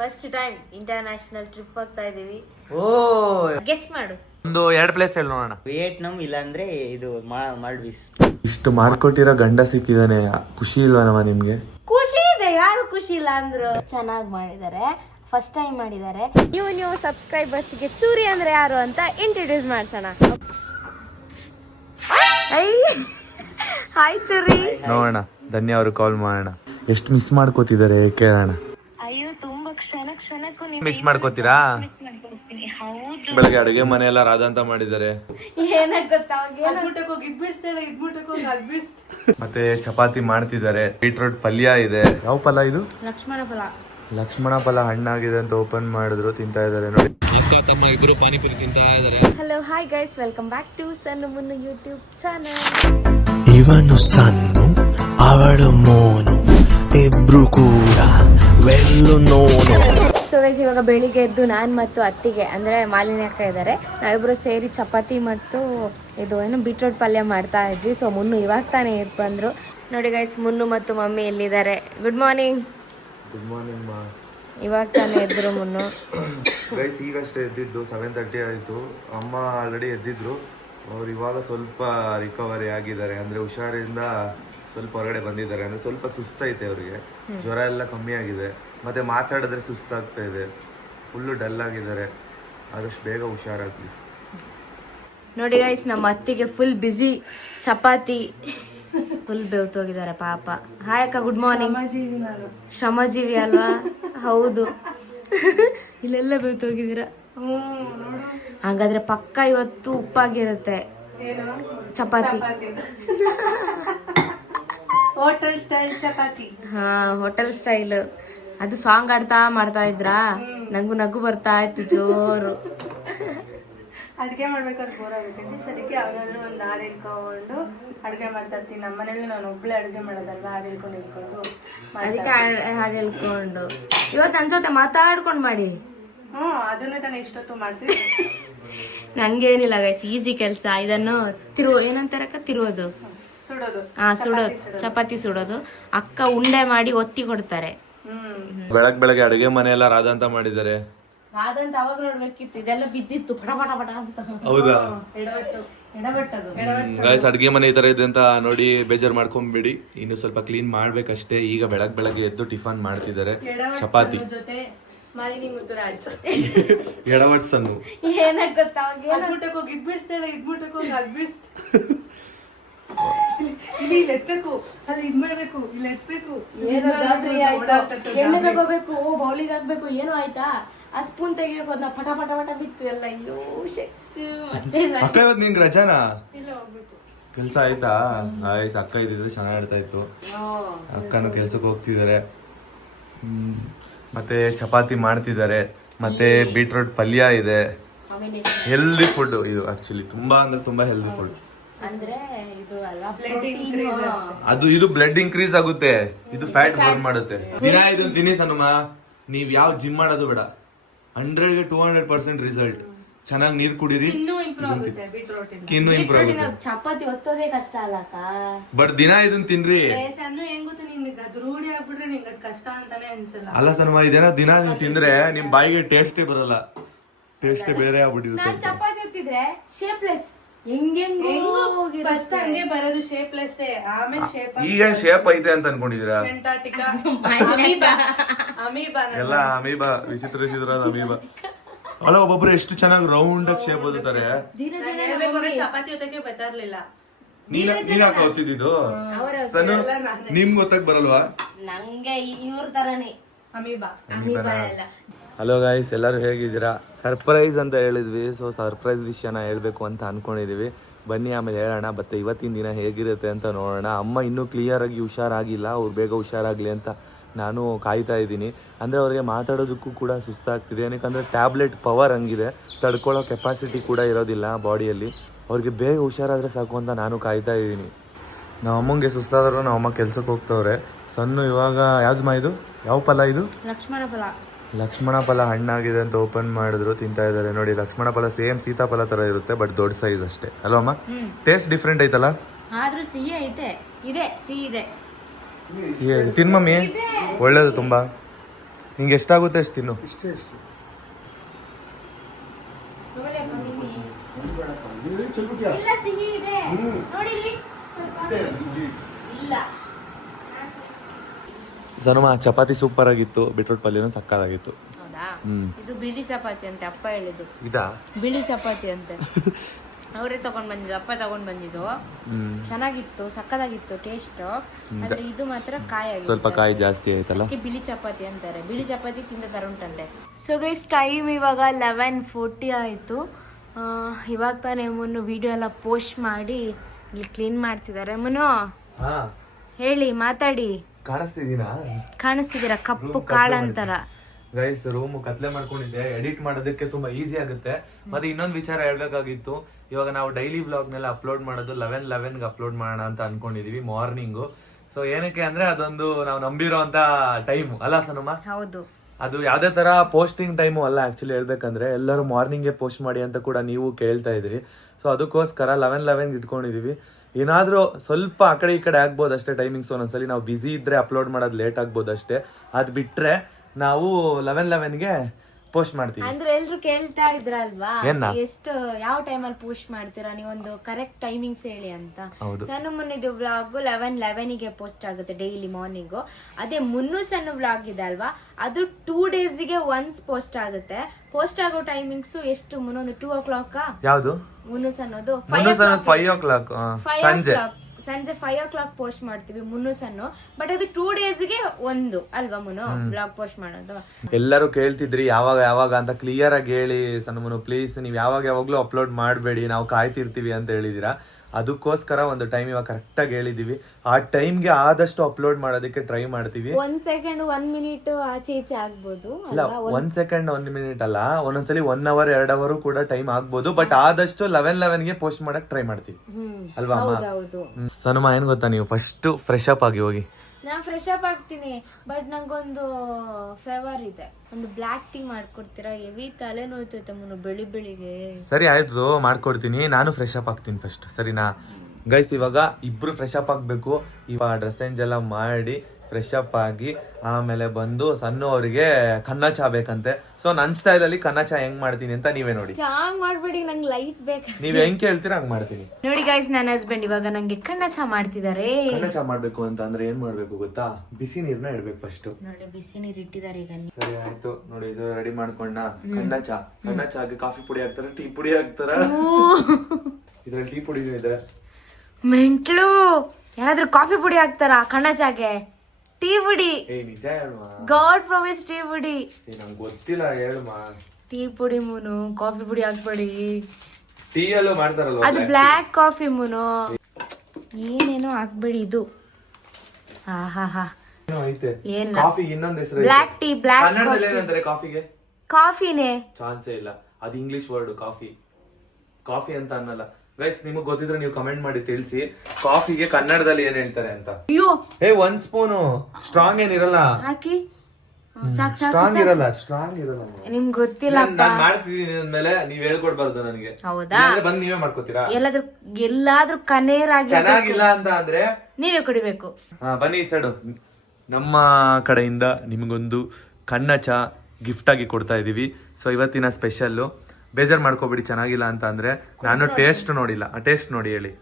First time international trip ಹೋಗ್ತಾ ಇದೀವಿ. ಓ guess ಮಾಡು. ಒಂದು 2 ಪ್ಲೇಸ್ ಹೇಳಿ ನೋಡೋಣ. ವಿಯೆಟ್ನಾಂ ಇಲ್ಲಾಂದ್ರೆ ಇದು ಮಾಲ್ಡೀವ್ಸ್. ಇಷ್ಟು ಮಾಡ್ಕೊಟ್ಟಿರೋ ಗಂಡ ಸಿಕ್ಕಿದಾನೆ, ಖುಷಿ ಇಲ್ವನಮ್ಮ ನಿಮ್ಗೆ? ಖುಷಿ ಇದೆ, ಯಾರು ಖುಷಿ ಇಲ್ಲ ಅಂದ್ರು. ಚೆನ್ನಾಗಿ ಮಾಡಿದ್ದಾರೆ, ಫಸ್ಟ್ ಟೈಮ್ ಮಾಡಿದ್ದಾರೆ. ನೀವು ಸಬ್ಸ್ಕ್ರೈಬರ್ಸ್ಗೆ ಚೂರಿ ಅಂದ್ರೆ ಯಾರು ಅಂತ ಇಂಟ್ರೊಡ್ಯೂಸ್ ಮಾಡ್ಸೋಣ. ಹಾಯ್ ಚೂರಿ. ನೋಡೋಣ, ಧನ್ಯ ಅವರು ಕಾಲ್ ಮಾಡೋಣ. ಎಷ್ಟು ಮಿಸ್ ಮಾಡ್ಕೋತಿದ್ದಾರೆ ಕೇಳೋಣ. ಅಯ್ಯೋ ತುಂಬಾ ಕ್ಷಣಕ್ಕೂ ಮಿಸ್ ಮಾಡ್ಕೋತೀರಾ? ಬೆಳಗ್ಗೆ ಅಡುಗೆ ಮನೆ ಎಲ್ಲ ರಾಧ ಅಂತ ಮಾಡಿದ್ದಾರೆ. ಮತ್ತೆ ಚಪಾತಿ ಮಾಡ್ತಿದ್ದಾರೆ, ಬೀಟ್ರೂಟ್ ಪಲ್ಯ ಇದೆ. ಯಾವ ಫಲ ಇದು? ಲಕ್ಷ್ಮಣ ಫಲ ಹಣ್ಣಾಗಿದೆ ಅಂತ ಓಪನ್ ಮಾಡಿದ್ರು, ತಿಂತಾ ಇದಾರೆ ನೋಡಿ. ಅಕ್ಕ ತಮ್ಮ ಇಬ್ರು ಪಾನಿಪುರಿ ತಿಂತಾ ಇದಾರೆ. Hello hi guys, welcome back to Sanna Munnu YouTube channel. ಇವನು ಸಣ್ಣು, ಅವಳು ಮೋನು, ಇಬ್ರು ಕೂಡ ವೆಲ್ಲು ನೋನು. ಸೊ ಗೈಸ್, ಇವಾಗ ಬೆಳಿಗ್ಗೆ ಎದ್ದು ನಾನು ಮತ್ತು ಅತ್ತಿಗೆ ಅಂದ್ರೆ ಮಾಲಿನಿ ಅಕ್ಕ ಇದ್ದಾರೆ, ನಾವಿಬ್ರು ಸೇರಿ ಚಪಾತಿ ಮತ್ತು ಇದು ಏನು ಬೀಟ್ರೂಟ್ ಪಲ್ಯ ಮಾಡ್ತಾ ಇದ್ವಿ. ಸೊ ಮುನ್ನು ಇವಾಗ ತಾನೇ ಎದ್ದು ಬಂದ್ರು ನೋಡಿ ಗೈಸ್. ಮುನ್ನು ಮತ್ತು ಮಮ್ಮಿ ಎಲ್ಲಿದ್ದಾರೆ? Good morning. ಗುಡ್ ಮಾರ್ನಿಂಗ್ ಮಾ. ಇವಾಗ ತಾನೇ ಎದ್ರು ಮುನ್ನು. ಗೈಸ್ ಈಗಷ್ಟೇ ಎದ್ದಿದ್ದು, 7:30 ಆಯಿತು. ಅಮ್ಮ ಆಲ್ರೆಡಿ ಎದ್ದಿದ್ರು. ಅವ್ರು ಇವಾಗ ಸ್ವಲ್ಪ ರಿಕವರಿ ಆಗಿದ್ದಾರೆ, ಅಂದರೆ ಹುಷಾರಿಂದ ಸ್ವಲ್ಪ ಹೊರಗಡೆ ಬಂದಿದ್ದಾರೆ. ಅಂದರೆ ಸ್ವಲ್ಪ ಸುಸ್ತೈತೆ ಅವರಿಗೆ, ಜ್ವರ ಎಲ್ಲ ಕಮ್ಮಿ ಆಗಿದೆ. ಮತ್ತು ಮಾತಾಡಿದ್ರೆ ಸುಸ್ತಾಗ್ತಾ ಇದೆ, ಫುಲ್ಲು ಡಲ್ ಆಗಿದ್ದಾರೆ. ಆದಷ್ಟು ಬೇಗ ಹುಷಾರಾಗಲಿ. ನೋಡಿ ಗೈಸ್, ನಮ್ಮ ಅತ್ತಿಗೆ ಫುಲ್ ಬ್ಯುಸಿ, ಚಪಾತಿ ಫುಲ್ ಬೆವ್ತೋಗಿದ್ದಾರೆ ಪಾಪ. ಹಾಯ್ ಅಕ್ಕ, ಗುಡ್ ಮಾರ್ನಿಂಗ್. ಶ್ರಮಜೀವಿ ಅಲ್ವಾ? ಹೌದು. ಇಲ್ಲೆಲ್ಲ ಬೆವ್ತೋಗಿದ್ದೀರಾ? ಹಾಗಾದ್ರೆ ಪಕ್ಕ ಇವತ್ತು ಉಪ್ಪಾಗಿರುತ್ತೆ ಚಪಾತಿ. ಹೋಟೆಲ್ ಸ್ಟೈಲ್ ಚಪಾತಿ. ಹಾ, ಹೋಟೆಲ್ ಸ್ಟೈಲ್. ಅದು ಸಾಂಗ್ ಆಡ್ತಾ ಮಾಡ್ತಾ ಇದ್ರಾ? ನಂಗೂ ನಗು ಬರ್ತಾ ಇತ್ತು ಜೋರು. ಅಡುಗೆ ಮಾಡ್ಬೇಕಾದ್ರೆ ಬೋರ್ ಆಗುತ್ತೆ, ಸದ್ಯಕ್ಕೆ ಯಾವ್ದಾದ್ರು ಒಂದು ಹಾಡು ಹೇಳ್ಕೊಂಡು ಅಡುಗೆ ಮಾಡ್ತಾ ಇರ್ತೀನಿ. ನಮ್ಮ ಮನೇಲಿ ನಾನು ಒಬ್ಳೆ ಅಡುಗೆ ಮಾಡೋದಲ್ವಾ, ಹಾಡು ಹೇಳ್ಕೊಂಡು ಅದಕ್ಕೆ ಹಾಡು ಹೇಳ್ಕೊಂಡು ಇವತ್ತು ನನ್ನ ಜೊತೆ ಮಾತಾಡ್ಕೊಂಡು ಮಾಡಿ. ಅದನ್ನೇ ತಾನೇ ಇಷ್ಟೊತ್ತು ಮಾಡ್ತೀವಿ. ನಂಗೇನಿಲ್ಲ ಗೈಸ್, ಈಸಿ ಕೆಲಸ. ಇದನ್ನು ಏನಂತಾರಕ್ಕ, ತಿರುವುದು, ಸುಡೋದು. ಸುಡೋದು, ಚಪಾತಿ ಸುಡೋದು. ಅಕ್ಕ ಉಂಡೆ ಮಾಡಿ ಒತ್ತಿ ಕೊಡ್ತಾರೆ. ಬೆಳಗ್ಗೆ ಅಡುಗೆ ಮನೆ ಎಲ್ಲ ರಾಧ ಅಂತ ಮಾಡಿದ್ದಾರೆ. ಅದಂತ ಅವಾಗ ನೋಡ್ಬೇಕಿತ್ತು, ಇದೆಲ್ಲ ಬಿದ್ದಿತ್ತು ಪಟ ಪಟ ಪಟ ಅಂತ. ಹೌದಾ? ಎಡಬಟ್ಟದು. ಗೈಸ್ ಅಡುಗೆ ಮನೆ ಈ ಥರ ಇದೆ ಅಂತ ನೋಡಿ ಬೇಜಾರು ಮಾಡ್ಕೊಂಬಿಡಿ. ಇನ್ನು ಸ್ವಲ್ಪ ಕ್ಲೀನ್ ಮಾಡ್ಬೇಕಷ್ಟೇ. ಈಗ ಬೆಳಗ್ಗೆ ಎದ್ದು ಟಿಫನ್ ಮಾಡ್ತಿದ್ದಾರೆ, ಚಪಾತಿ. ಜೊತೆ ಮಾಲಿನಿ ಮತ್ತು ರಾಜ್. ಎಡವಟ್ ಸನ್ನು ಏನಾಗ ಗೊತ್ತಾ, ಅದ್ಬಿಟ್ಟಕ್ಕೆ ಹೋಗಿ ಇದ್ ಬಿಡಿಸ್ತಾಳೆ, ಇದ್ಬಿಟ್ಟಕ್ಕೆ ಹೋಗಿ ಅದ್ ಬಿಡಿಸ್ತಾಳೆ. ಇಲ್ಲಿ ಎತ್ಬೇಕು, ಅಲ್ಲಿ ಇದ್ ಮಾಡ್ಬೇಕು, ಇಲ್ಲಿ ಎತ್ಬೇಕು, ಎಣ್ಣೆ ತಗೋಬೇಕು, ಬೌಲಿಗೆ ಹಾಕ್ಬೇಕು, ಏನೋ ಆಯ್ತಾ? ಆ ಸ್ಪೂನ್ ತೆಗಿಬೇಕು, ಅದನ್ನ ಪಟ ಪಟ ಪಟ ಬಿತ್ತು ಎಲ್ಲ. ಅಯ್ಯೋ ಶಕ್ತಿ. ಮತ್ತೆ ಅಕ್ಕ ಇವತ್ತು ನಿಂಗೆ ರಜಾನಾ? ಇಲ್ಲ ಹೋಗ್ಬೇಕು. ಕೆಲಸ ಆಯ್ತಾ? ಆಯ್ತು, ಅಕ್ಕ ಇದ್ದಿದ್ರೆ ಚೆನ್ನಾಗಿರ್ತಾ ಇತ್ತು. ಅಕ್ಕನು ಕೆಲ್ಸಕ್ಕೆ ಹೋಗ್ತಿದ್ದಾರೆ. ಮತ್ತೆ ಚಪಾತಿ ಮಾಡ್ತಿದ್ದಾರೆ, ಮತ್ತೆ ಬೀಟ್ರೂಟ್ ಪಲ್ಯ ಇದೆ. ಹೆಲ್ದಿ ಫುಡ್ ಇದು, ಆಕ್ಚುಲಿ ತುಂಬಾ ಅಂದ್ರೆ ತುಂಬಾ ಹೆಲ್ದಿ ಫುಡ್. ಅಂದ್ರೆ ಇದು ಅಲ್ವಾ, ಇದು ಬ್ಲಡ್ ಇನ್ಕ್ರೀಸ್ ಆಗುತ್ತೆ, ಇದು ಫ್ಯಾಟ್ ಬರ್ನ್ ಮಾಡುತ್ತೆ. ದಿನ ಇದನ್ನ ತಿನ್ನಿ ಸನುಮ. ನೀವ್ ಯಾವ ಜಿಮ್ ಮಾಡೋದು ಬೇಡ, 100ಗೆ 200% ರಿಸಲ್ಟ್. ಚೆನ್ನಾಗಿ ನೀರ್ ಕುಡೀರಿ, ಇನ್ನೂ ಇಂಪ್ರೂವ್ ಆಗುತ್ತೆ ಬೀಟ್ರೂಟ್. ಸ್ಕಿನ್ ಇಂಪ್ರೂವ್ ಆಗುತ್ತೆ. ಚಪಾತಿ ಒತ್ತೋದೇ ಕಷ್ಟ ಅಲ್ಲಕ್ಕ. ಬಟ್ ದಿನ ಇದನ್ನ ತಿನ್ರಿ. ಸಣ್ಣ ಹೆಂಗ್ ಗೊತ್ತ, ನಿಂಗೆ ಅದು ರೂಢಿ ಆಗ್ಬಿಟ್ರೆ ನಿಂಗೆ ಅದು ಕಷ್ಟ ಅಂತಾನೆ ಅನ್ಸಲ್ಲ. ಅಲ್ಲ ಸನುಮ, ಇದೇನೋ ದಿನ ನೀವು ತಿಂದ್ರೆ ನಿಮ್ ಬಾಯಿಗೆ ಟೇಸ್ಟೇ ಬರಲ್ಲ, ಟೇಸ್ಟೇ ಬೇರೆ ಆಗ್ಬಿಟ್ಟಿರುತ್ತೆ. ನಾನ್ ಚಪಾತಿ ಎತ್ತಿದ್ರೆ ಶೇಪ್ಲೆಸ್ ಫಸ್ಟ್ ಹಂಗೆ ಬರೋದು, ಶೇಪ್ಲೆಸ್. ಆಮೇಲೆ ಶೇಪ್ ಈಗ ಶೇಪ್ ಐತೆ ಅಂತ ಅನ್ಕೊಂಡಿದೀರಾ? ಅಂಟಾರ್ಟಿಕಾ, ಅಮೀಬಾ ಎಲ್ಲ ಅಮೀಬಾ, ವಿಚಿತ್ರ ಅಮೀಬಾ. ಅಲ್ಲ, ಒಬ್ಬೊಬ್ರು ಎಷ್ಟು ಚೆನ್ನಾಗಿ ರೌಂಡ್ ಆಗಿ ಶೇಪ್ ಓದುತ್ತಾರೆ. ಚಪಾತಿ ಹೊತ್ತಕ್ಕೆ ಬರ್ತಾರ್ಲಿಲ್ಲ. ನೀನ್ ಹಾಕ ಓದ್ತಿದ್ದು ಸನು, ನಿಮ್ಗೆ ಗೊತ್ತಾಗ ಬರಲ್ವಾ? ನಂಗೆ ಇವ್ರ ತರನೇ ಅಮೀಬಾ. ಎಲ್ಲ. ಹಲೋ ಗಾಯ್ಸ್, ಎಲ್ಲರೂ ಹೇಗಿದ್ದೀರಾ? ಸರ್ಪ್ರೈಸ್ ಅಂತ ಹೇಳಿದ್ವಿ, ಸೊ ಸರ್ಪ್ರೈಸ್ ವಿಷಯನ ಹೇಳಬೇಕು ಅಂತ ಅಂದ್ಕೊಂಡಿದ್ದೀವಿ. ಬನ್ನಿ ಆಮೇಲೆ ಹೇಳೋಣ. ಮತ್ತು ಇವತ್ತಿನ ದಿನ ಹೇಗಿರುತ್ತೆ ಅಂತ ನೋಡೋಣ. ಅಮ್ಮ ಇನ್ನೂ ಕ್ಲಿಯರಾಗಿ ಹುಷಾರಾಗಿಲ್ಲ, ಅವ್ರು ಬೇಗ ಹುಷಾರಾಗಲಿ ಅಂತ ನಾನು ಕಾಯ್ತಾ ಇದ್ದೀನಿ. ಅಂದರೆ ಅವ್ರಿಗೆ ಮಾತಾಡೋದಕ್ಕೂ ಕೂಡ ಸುಸ್ತಾಗ್ತಿದೆ, ಏನಕ್ಕೆ ಟ್ಯಾಬ್ಲೆಟ್ ಪವರ್ ಹಂಗಿದೆ, ತಡ್ಕೊಳ್ಳೋ ಕೆಪಾಸಿಟಿ ಕೂಡ ಇರೋದಿಲ್ಲ ಬಾಡಿಯಲ್ಲಿ. ಅವ್ರಿಗೆ ಬೇಗ ಹುಷಾರಾದರೆ ಸಾಕು ಅಂತ ನಾನು ಕಾಯ್ತಾ ಇದ್ದೀನಿ. ನಾವು ಅಮ್ಮಂಗೆ ಸುಸ್ತಾದರೂ ನಾವು ಅಮ್ಮ ಕೆಲ್ಸಕ್ಕೆ ಹೋಗ್ತವ್ರೆ. ಸಣ್ಣ ಇವಾಗ ಯಾವ್ದು ಇದು, ಯಾವ ಫಲ ಇದು? ಲಕ್ಷ್ಮಣ ಫಲ ಹಣ್ಣಾಗಿದೆ ಅಂತ ಓಪನ್ ಮಾಡಿದ್ರು, ತಿಂತಾ ಇದ್ದಾರೆ ನೋಡಿ. ಲಕ್ಷ್ಮಣ ಫಲ ಸೇಮ್ ಸೀತಾಫಲ ತರ ಇರುತ್ತೆ, ಬಟ್ ದೊಡ್ಡ ಸೈಜ್ ಅಷ್ಟೇ ಅಲ್ವಮ್ಮ? ಟೇಸ್ಟ್ ಡಿಫ್ರೆಂಟ್ ಐತಲ್ಲ? ಆದ್ರೂ ಸಿಹಿ ಐತೆ, ಸಿಹಿ ಇದೆ. ಸಿಹಿ ಐತೆ, ತಿನ್ ಮಮ್ಮಿ, ಒಳ್ಳೇದು ತುಂಬಾ. ನಿಂಗೆ ಎಷ್ಟಾಗುತ್ತೆ ಅಷ್ಟು ತಿನ್ನು. ಇಲ್ಲ ಸಿಹಿ ಇದೆ ನೋಡಿ ಇಲ್ಲಿ ಸ್ವಲ್ಪ ಇಲ್ಲ. ಸನುಮ ಚಪಾತಿ ಸೂಪರ್ ಆಗಿತ್ತು, ಬೀಟ್ರೂಟ್ ಪಲ್ಯನೂ ಸಕ್ಕತ್ತಾಗಿತ್ತು. ಹೌದಾ? ಹ್ಮ್. ಇದು ಬಿಳಿ ಚಪಾತಿ ಅಂತೆ, ಅಪ್ಪ ಹೇಳಿದ್ದು. ಇದಾ ಬಿಳಿ ಚಪಾತಿ ಅಂತೆ. ಅವರೇ ತಗೊಂಡ್ ಬಂದಿದ್ದು, ಅಪ್ಪ ತಗೊಂಡ್ ಬಂದಿದ್ದು. ಚೆನ್ನಾಗಿತ್ತು, ಸಕ್ಕತ್ತಾಗಿತ್ತು ಟೇಸ್ಟ್. ಆದ್ರೆ ಇದು ಮಾತ್ರ ಕಾಯಿ ಸ್ವಲ್ಪ ಕಾಯಿ ಜಾಸ್ತಿ ಆಯ್ತಲ್ಲ. ಬಿಳಿ ಚಪಾತಿ ಅಂತಾರೆ. ಬಿಳಿ ಚಪಾತಿ ತಿಂದ ತರ ಉಂಟಂತೆ. ಸೊ ಗೈಸ್ ಟೈಮ್ ಇವಾಗ 11:40 ಆಯ್ತು. ಇವಾಗ ತಾನೇ ಮುನ್ನು ವಿಡಿಯೋ ಎಲ್ಲ ಪೋಸ್ಟ್ ಮಾಡಿ ಇಲ್ಲಿ ಕ್ಲೀನ್ ಮಾಡ್ತಿದ್ದಾರೆ. ಮುನ್ನು ಹೇಳಿ, ಮಾತಾಡಿ. ಕಾಣಿಸ್ತಿದ್ದೀರಾ ಕಪ್ಪು ಕಾಳಂತರ. ಗೈಸ್ ರೂಮ್ ಕತ್ಲೆ ಮಾಡ್ಕೊಂಡಿದ್ದೆ, ಎಡಿಟ್ ಮಾಡೋದಕ್ಕೆ ತುಂಬಾ ಈಸಿ ಆಗುತ್ತೆ. ಮತ್ತೆ ಇನ್ನೊಂದು ವಿಚಾರ ಹೇಳ್ಬೇಕಾಗಿತ್ತು, ಇವಾಗ ನಾವು ಡೈಲಿ ವ್ಲಾಗ್ನೆಲ್ಲ ಅಪ್ಲೋಡ್ ಮಾಡೋದು 11:11ಗೆ ಅಪ್ಲೋಡ್ ಮಾಡೋಣ ಅಂತ ಅನ್ಕೊಂಡಿದೀವಿ ಮಾರ್ನಿಂಗು. ಸೊ ಏನಕ್ಕೆ ಅಂದ್ರೆ ಅದೊಂದು ನಾವು ನಂಬಿರೋ ಅಂತ ಟೈಮ್ ಅಲ್ಲ ಸನುಮ? ಹೌದು. ಅದು ಯಾವ್ದೇ ತರ ಪೋಸ್ಟಿಂಗ್ ಟೈಮು ಅಲ್ಲ. ಆಕ್ಚುಲಿ ಹೇಳ್ಬೇಕಂದ್ರೆ ಎಲ್ಲರೂ ಮಾರ್ನಿಂಗ್ಗೆ ಪೋಸ್ಟ್ ಮಾಡಿ ಅಂತ ಕೂಡ ನೀವು ಕೇಳ್ತಾ ಇದ್ರಿ. ಸೊ ಅದಕ್ಕೋಸ್ಕರ 11:11ಗೆ ಇಟ್ಕೊಂಡಿದೀವಿ. ಏನಾದ್ರೂ ಸ್ವಲ್ಪ ಆ ಕಡೆ ಈ ಕಡೆ ಆಗ್ಬೋದು ಅಷ್ಟೇ ಟೈಮಿಂಗ್ಸ್. ಒಂದೊಂದ್ಸಲಿ ನಾವು ಬಿಸಿ ಇದ್ರೆ ಅಪ್ಲೋಡ್ ಮಾಡೋದು ಲೇಟ್ ಆಗ್ಬೋದು ಅಷ್ಟೇ. ಅದ್ ಬಿಟ್ರೆ ನಾವು 11:11ಗೆ ಪೋಸ್ಟ್ ಮಾಡ್ತೀವಿ. ಅಂದ್ರೆ ಎಲ್ರು ಕೇಳ್ತಾ ಇದ್ರಲ್ವಾ, ಎಷ್ಟು ಯಾವ ಟೈಮಲ್ಲಿ ಪೋಸ್ಟ್ ಮಾಡ್ತೀರಾ, ನೀವೊಂದು ಕರೆಕ್ಟ್ ಟೈಮಿಂಗ್ಸ್ ಹೇಳಿ ಅಂತ. ಸಣ್ಣ ಮುನ್ನಿದು ವ್ಲಾಗ್ 11:11ಗೆ ಪೋಸ್ಟ್ ಆಗುತ್ತೆ ಡೈಲಿ ಮಾರ್ನಿಂಗ್. ಅದೇ ಮುನ್ನು ಸಣ್ಣ ವ್ಲಾಗ್ ಇದೆ ಅಲ್ವಾ, ಅದು 2 daysಗೆ ಒನ್ಸ್ ಪೋಸ್ಟ್ ಆಗುತ್ತೆ. ಪೋಸ್ಟ್ ಆಗೋ ಟೈಮಿಂಗ್ಸ್ ಎಷ್ಟು ಮುನ್ನೊಂದು 2 o'clock. ಯಾವ್ದು ಮುನ್ನು ಸಣ್ಣದು 5 o'clock ಸಂಜೆ 5 o'clock ಪೋಸ್ಟ್ ಮಾಡ್ತೀವಿ ಮುನ್ನು ಸಣ್ಣ. ಬಟ್ ಅದು 2 daysಗೆ ಒಂದು ಅಲ್ವಾ ಮುನ್ನು ಬ್ಲಾಗ್ ಪೋಸ್ಟ್ ಮಾಡೋದು. ಎಲ್ಲರೂ ಕೇಳ್ತಿದ್ರಿ ಯಾವಾಗ ಅಂತ ಕ್ಲಿಯರ್ ಆಗಿ ಹೇಳಿ ಸಣ್ಣ ಮುನ್ನು ಪ್ಲೀಸ್. ನೀವು ಯಾವಾಗ್ಲೂ ಅಪ್ಲೋಡ್ ಮಾಡಬೇಡಿ, ನಾವು ಕಾಯ್ತಿರ್ತೀವಿ ಅಂತ ಹೇಳಿದೀರಾ. ಅದಕ್ಕೋಸ್ಕರ ಒಂದು ಟೈಮ್ ಇವಾಗ ಕರೆಕ್ಟ್ ಆಗಿ ಹೇಳಿದೀವಿ. ಆ ಟೈಮ್ಗೆ ಆದಷ್ಟು ಅಪ್ಲೋಡ್ ಮಾಡೋದಕ್ಕೆ ಟ್ರೈ ಮಾಡ್ತೀವಿ. 1 second 1 minute ಆಚೆ ಈಚೆ ಆಗ್ಬೋದು. ಇಲ್ಲ 1 second 1 minute ಅಲ್ಲ, ಒಂದೊಂದ್ಸಲಿ 1 hour 2 hour ಕೂಡ ಟೈಮ್ ಆಗ್ಬೋದು. ಬಟ್ ಆದಷ್ಟು 11:11ಗೆ ಪೋಸ್ಟ್ ಮಾಡಕ್ ಟ್ರೈ ಮಾಡ್ತೀವಿ ಅಲ್ವಾ ಅಮ್ಮ? ಸನುಮ ಏನ್ ಗೊತ್ತಾ, ನೀವು ಫಸ್ಟ್ ಫ್ರೆಶ್ ಅಪ್ ಆಗಿ ಹೋಗಿ. ನಾನ್ ಫ್ರೆಶ್ ಅಪ್ ಆಗ್ತೀನಿ, ಬಟ್ ನಂಗೊಂದು ಫೇವರ್ ಇದೆ. ಒಂದು ಬ್ಲಾಕ್ ಟೀ ಮಾಡ್ಕೊಡ್ತೀರಾ? ಹೆವಿ ತಲೆ ನೋಯ್ತೈತೆ ಮುನ್ನು ಬೆಳಿಗ್ಗೆ. ಸರಿ ಆಯ್ತು, ಮಾಡ್ಕೊಡ್ತೀನಿ. ನಾನು ಫ್ರೆಶ್ ಅಪ್ ಆಗ್ತೀನಿ ಫಸ್ಟ್, ಸರಿನಾ? ಗೈಸ್ ಇವಾಗ ಇಬ್ರು ಫ್ರೆಶ್ ಅಪ್ ಆಗ್ಬೇಕು. ಇವಾಗ ಡ್ರೆಸ್ ಚೇಂಜ್ ಎಲ್ಲ ಮಾಡಿ ಫ್ರೆಶ್ ಅಪ್ ಆಗಿ ಆಮೇಲೆ ಬಂದು ಸಣ್ಣ ಅವರಿಗೆ ಕನ್ನ ಚಾ ಬೇಕಂತೆ. ಸೊ ನನ್ನ ಸ್ಟೈಲ್ ಅಲ್ಲಿ ಕನ್ನ ಚಾ ಹೆಂಗ್ ಮಾಡ್ತೀನಿ ಅಂತ ನೀವೇ ನೋಡಿ. ಸ್ಟ್ರಾಂಗ್ ಮಾಡ್ಬೇಡಿ, ನಂಗೆ ಲೈಟ್ ಬೇಕು. ನೀವ್ ಹೆಂಗ್ ಕೇಳ್ತೀರಾ ಹಂಗ್ ಮಾಡ್ತೀನಿ. ನೋಡಿ ಗೈಸ್, ನನ್ನ ಹಸ್ಬೆಂಡ್ ಇವಾಗ ನಂಗೆ ಕನ್ನ ಚಾ ಮಾಡ್ತಿದ್ದಾರೆ. ಕನ್ನ ಚಾ ಮಾಡ್ಬೇಕು ಅಂತ ಅಂದ್ರೆ ಏನ್ ಮಾಡ್ಬೇಕು ಗೊತ್ತಾ? ಬಿಸಿ ನೀರ್ನ ಇಡ್ಬೇಕು ಫಸ್ಟ್. ನೋಡಿ ಬಿಸಿ ನೀರ್ ಇಟ್ಟಿದ್ದಾರೆ ಈಗ. ಸರಿ ಆಯ್ತು, ನೋಡಿ ಇದು ರೆಡಿ ಮಾಡ್ಕೊಂಡ ಕನ್ನ ಚಾಗೆ ಕಾಫಿ ಪುಡಿ ಹಾಕ್ತಾರ, ಟೀ ಪುಡಿ ಹಾಕ್ತಾರ. ಇದ್ರಲ್ಲಿ ಟೀ ಪುಡಿ ಇದೆ. ಮೆಂಟ್ಲು, ಯಾರಾದ್ರೂ ಕಾಫಿ ಪುಡಿ ಹಾಕ್ತಾರ ಕನ್ನ ಚಾಗೆ? ಟೀ ಪುಡಿ. ನಿಜ ಹೇಳುವ, ಗಾಡ್ ಪ್ರಾಮಿಸ್ ಟೀ ಪುಡಿ. ನಂಗೆ ಗೊತ್ತಿಲ್ಲ, ಹೇಳುವ. ಟೀ ಪುಡಿ ಮುನು, ಕಾಫಿ ಪುಡಿ ಹಾಕ್ಬೇಡಿ. ಟೀ ಅಲ್ಲೂ ಮಾಡ್ತಾರಲ್ಲ ಅದು ಬ್ಲ್ಯಾಕ್ ಕಾಫಿ ಮುನು, ಏನೇನೋ ಹಾಕ್ಬೇಡಿ. ಇದು ಕಾಫಿ ಇನ್ನೊಂದು ಹೆಸರು ಬ್ಲ್ಯಾಕ್ ಟೀ. ಬ್ಲ್ಯಾಕ್ ಕನ್ನಡದಲ್ಲಿ ಏನಂತಾರೆ ಕಾಫಿಗೆ? ಕಾಫಿನೇ. ಚಾನ್ಸೇ ಇಲ್ಲ, ಅದು ಇಂಗ್ಲಿಷ್ ವರ್ಡ್. ಕಾಫಿ ಅಂತ ಅನ್ನಲ್ಲ. ಗೈಸ್ ನಿಮಗ್ ಗೊತ್ತಿದ್ರೆ ನೀವು ಕಮೆಂಟ್ ಮಾಡಿ ತಿಳಿಸಿ, ಕಾಫಿಗೆ ಕನ್ನಡದಲ್ಲಿ ಏನ್ ಹೇಳ್ತಾರೆ ಅಂತ. ಅಯ್ಯೋ 1 spoon ಸ್ಟ್ರಾಂಗ್ ಏನಿರಲ್ಲ, ಹಾಕಿ. ಸ್ಟ್ರಾಂಗ್ ಇರಲ್ಲ. ನಿಮ್ಗೆ ಗೊತ್ತಿಲ್ಲ, ನಾನ್ ಮಾಡ್ತಿದೀನಿ ಅಂದ್ಮೇಲೆ ನೀವ್ ಹೇಳ್ಕೊಡ್ಬಾರ್ದು ನನಗೆ. ಹೌದಾ? ಬಂದ್ ನೀವೇ ಮಾಡ್ಕೋತೀರಾ? ಎಲ್ಲಾದ್ರೂ ಕನೇರಾಗಿ ಚೆನ್ನಾಗಿಲ್ಲ ಅಂತ ಅಂದ್ರೆ ನೀವೇ ಕುಡಿಬೇಕು. ಬನ್ನಿ ಈ ಸೈಡು. ನಮ್ಮ ಕಡೆಯಿಂದ ನಿಮಗೊಂದು ಕನ್ನ ಚಾ ಗಿಫ್ಟ್ ಆಗಿ ಕೊಡ್ತಾ ಇದೀವಿ. ಸೊ ಇವತ್ತಿನ ಸ್ಪೆಷಲ್ಲು. ಬೇಜಾರು ಮಾಡ್ಕೋಬೇಡಿ ಚೆನ್ನಾಗಿಲ್ಲ ಅಂತ ಅಂದ್ರೆ. ನಾನು ಟೇಸ್ಟ್ ನೋಡಿಲ್ಲ, ಆ ಟೇಸ್ಟ್ ನೋಡಿ ಹೇಳಿ.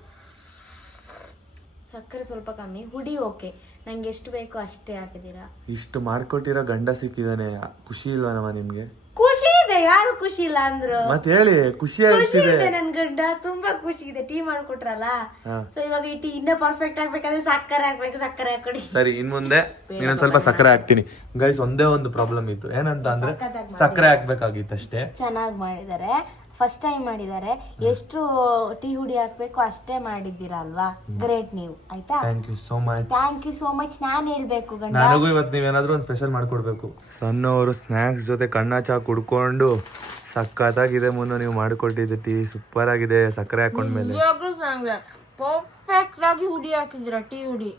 ಸಕ್ಕರೆ ಸ್ವಲ್ಪ ಕಮ್ಮಿ, ಹುಡಿ ಓಕೆ. ನಂಗೆ ಎಷ್ಟು ಬೇಕೋ ಅಷ್ಟೇ ಹಾಕಿದೀರಾ. ಇಷ್ಟು ಮಾಡ್ಕೊಟ್ಟಿರೋ ಗಂಡ ಸಿಕ್ಕಿದಾನೆ, ಖುಷಿ ಇಲ್ವಾ ನಿಮ್ಗೆ? ಖುಷಿ ಇದೆ, ಯಾರು ಖುಷಿ ಇಲ್ಲ ಅಂದ್ರು? ಮತ್ತೆ ಹೇಳಿ, ಖುಷಿ ಇದೆ. ನನ್ ಗಂಡ ತುಂಬಾ ಖುಷಿ ಇದೆ. ಟೀ ಮಾಡ್ಕೊಟ್ರಲ್ಲ, ಸೊ ಇವಾಗ ಈ ಟೀ ಇನ್ನ ಪರ್ಫೆಕ್ಟ್ ಆಗ್ಬೇಕಾದ್ರೆ ಸಕ್ಕರೆ ಹಾಕ್ಬೇಕು. ಸಕ್ಕರೆ ಹಾಕೊಡಿ. ಸರಿ, ಇನ್ ಮುಂದೆ ಇನ್ನೊಂದ್ ಸ್ವಲ್ಪ ಸಕ್ಕರೆ ಹಾಕ್ತೀನಿ. ಗೈಸ್ ಒಂದೇ ಒಂದು ಪ್ರಾಬ್ಲಮ್ ಇತ್ತು, ಏನಂತ ಅಂದ್ರೆ ಸಕ್ಕರೆ ಹಾಕ್ಬೇಕಾಗಿತ್ತು ಅಷ್ಟೇ. ಚೆನ್ನಾಗಿ ಮಾಡಿದ್ದಾರೆ, ಫಸ್ಟ್ ಟೈಮ್ ಮಾಡಿದ್ದಾರೆ. ಎಷ್ಟು ಟೀ ಹುಡಿ ಹಾಕ್ಬೇಕು ಅಷ್ಟೇ ಮಾಡಿದ್ದೀರಾ ಅಲ್ವಾ? ಗ್ರೇಟ್ ನೀವು. ಆಯ್ತಾ? Thank you so much. ನಾನ್ ಹೇಳ್ಬೇಕು ಗಂಡ, ನನಗೂ ಇವತ್ತು ನೀವೇನಾದ್ರೂ ಒಂದು ಸ್ಪೆಷಲ್ ಮಾಡ್ಕೊಡ್ಬೇಕು. ಸಣ್ಣವರು ಸ್ನಾಕ್ಸ್ ಜೊತೆ ಕನ್ನ ಚಾ ಕುಡ್ಕೊಂಡು ಸಕ್ಕತ್ತಾಗಿದೆ. ಮುನ್ನು ನೀವು ಮಾಡ್ಕೊಟ್ಟಿದ್ದು ಟೀ ಸೂಪರ್ ಆಗಿದೆ, ಸಕ್ಕರೆ ಹಾಕೊಂಡ್ಮೇಲೆ. ಪರ್ಫೆಕ್ಟ್ ಆಗಿ ಹುಡಿ ಹಾಕಿದ್ದೀರಾ, ಟೀ ಹುಡಿ.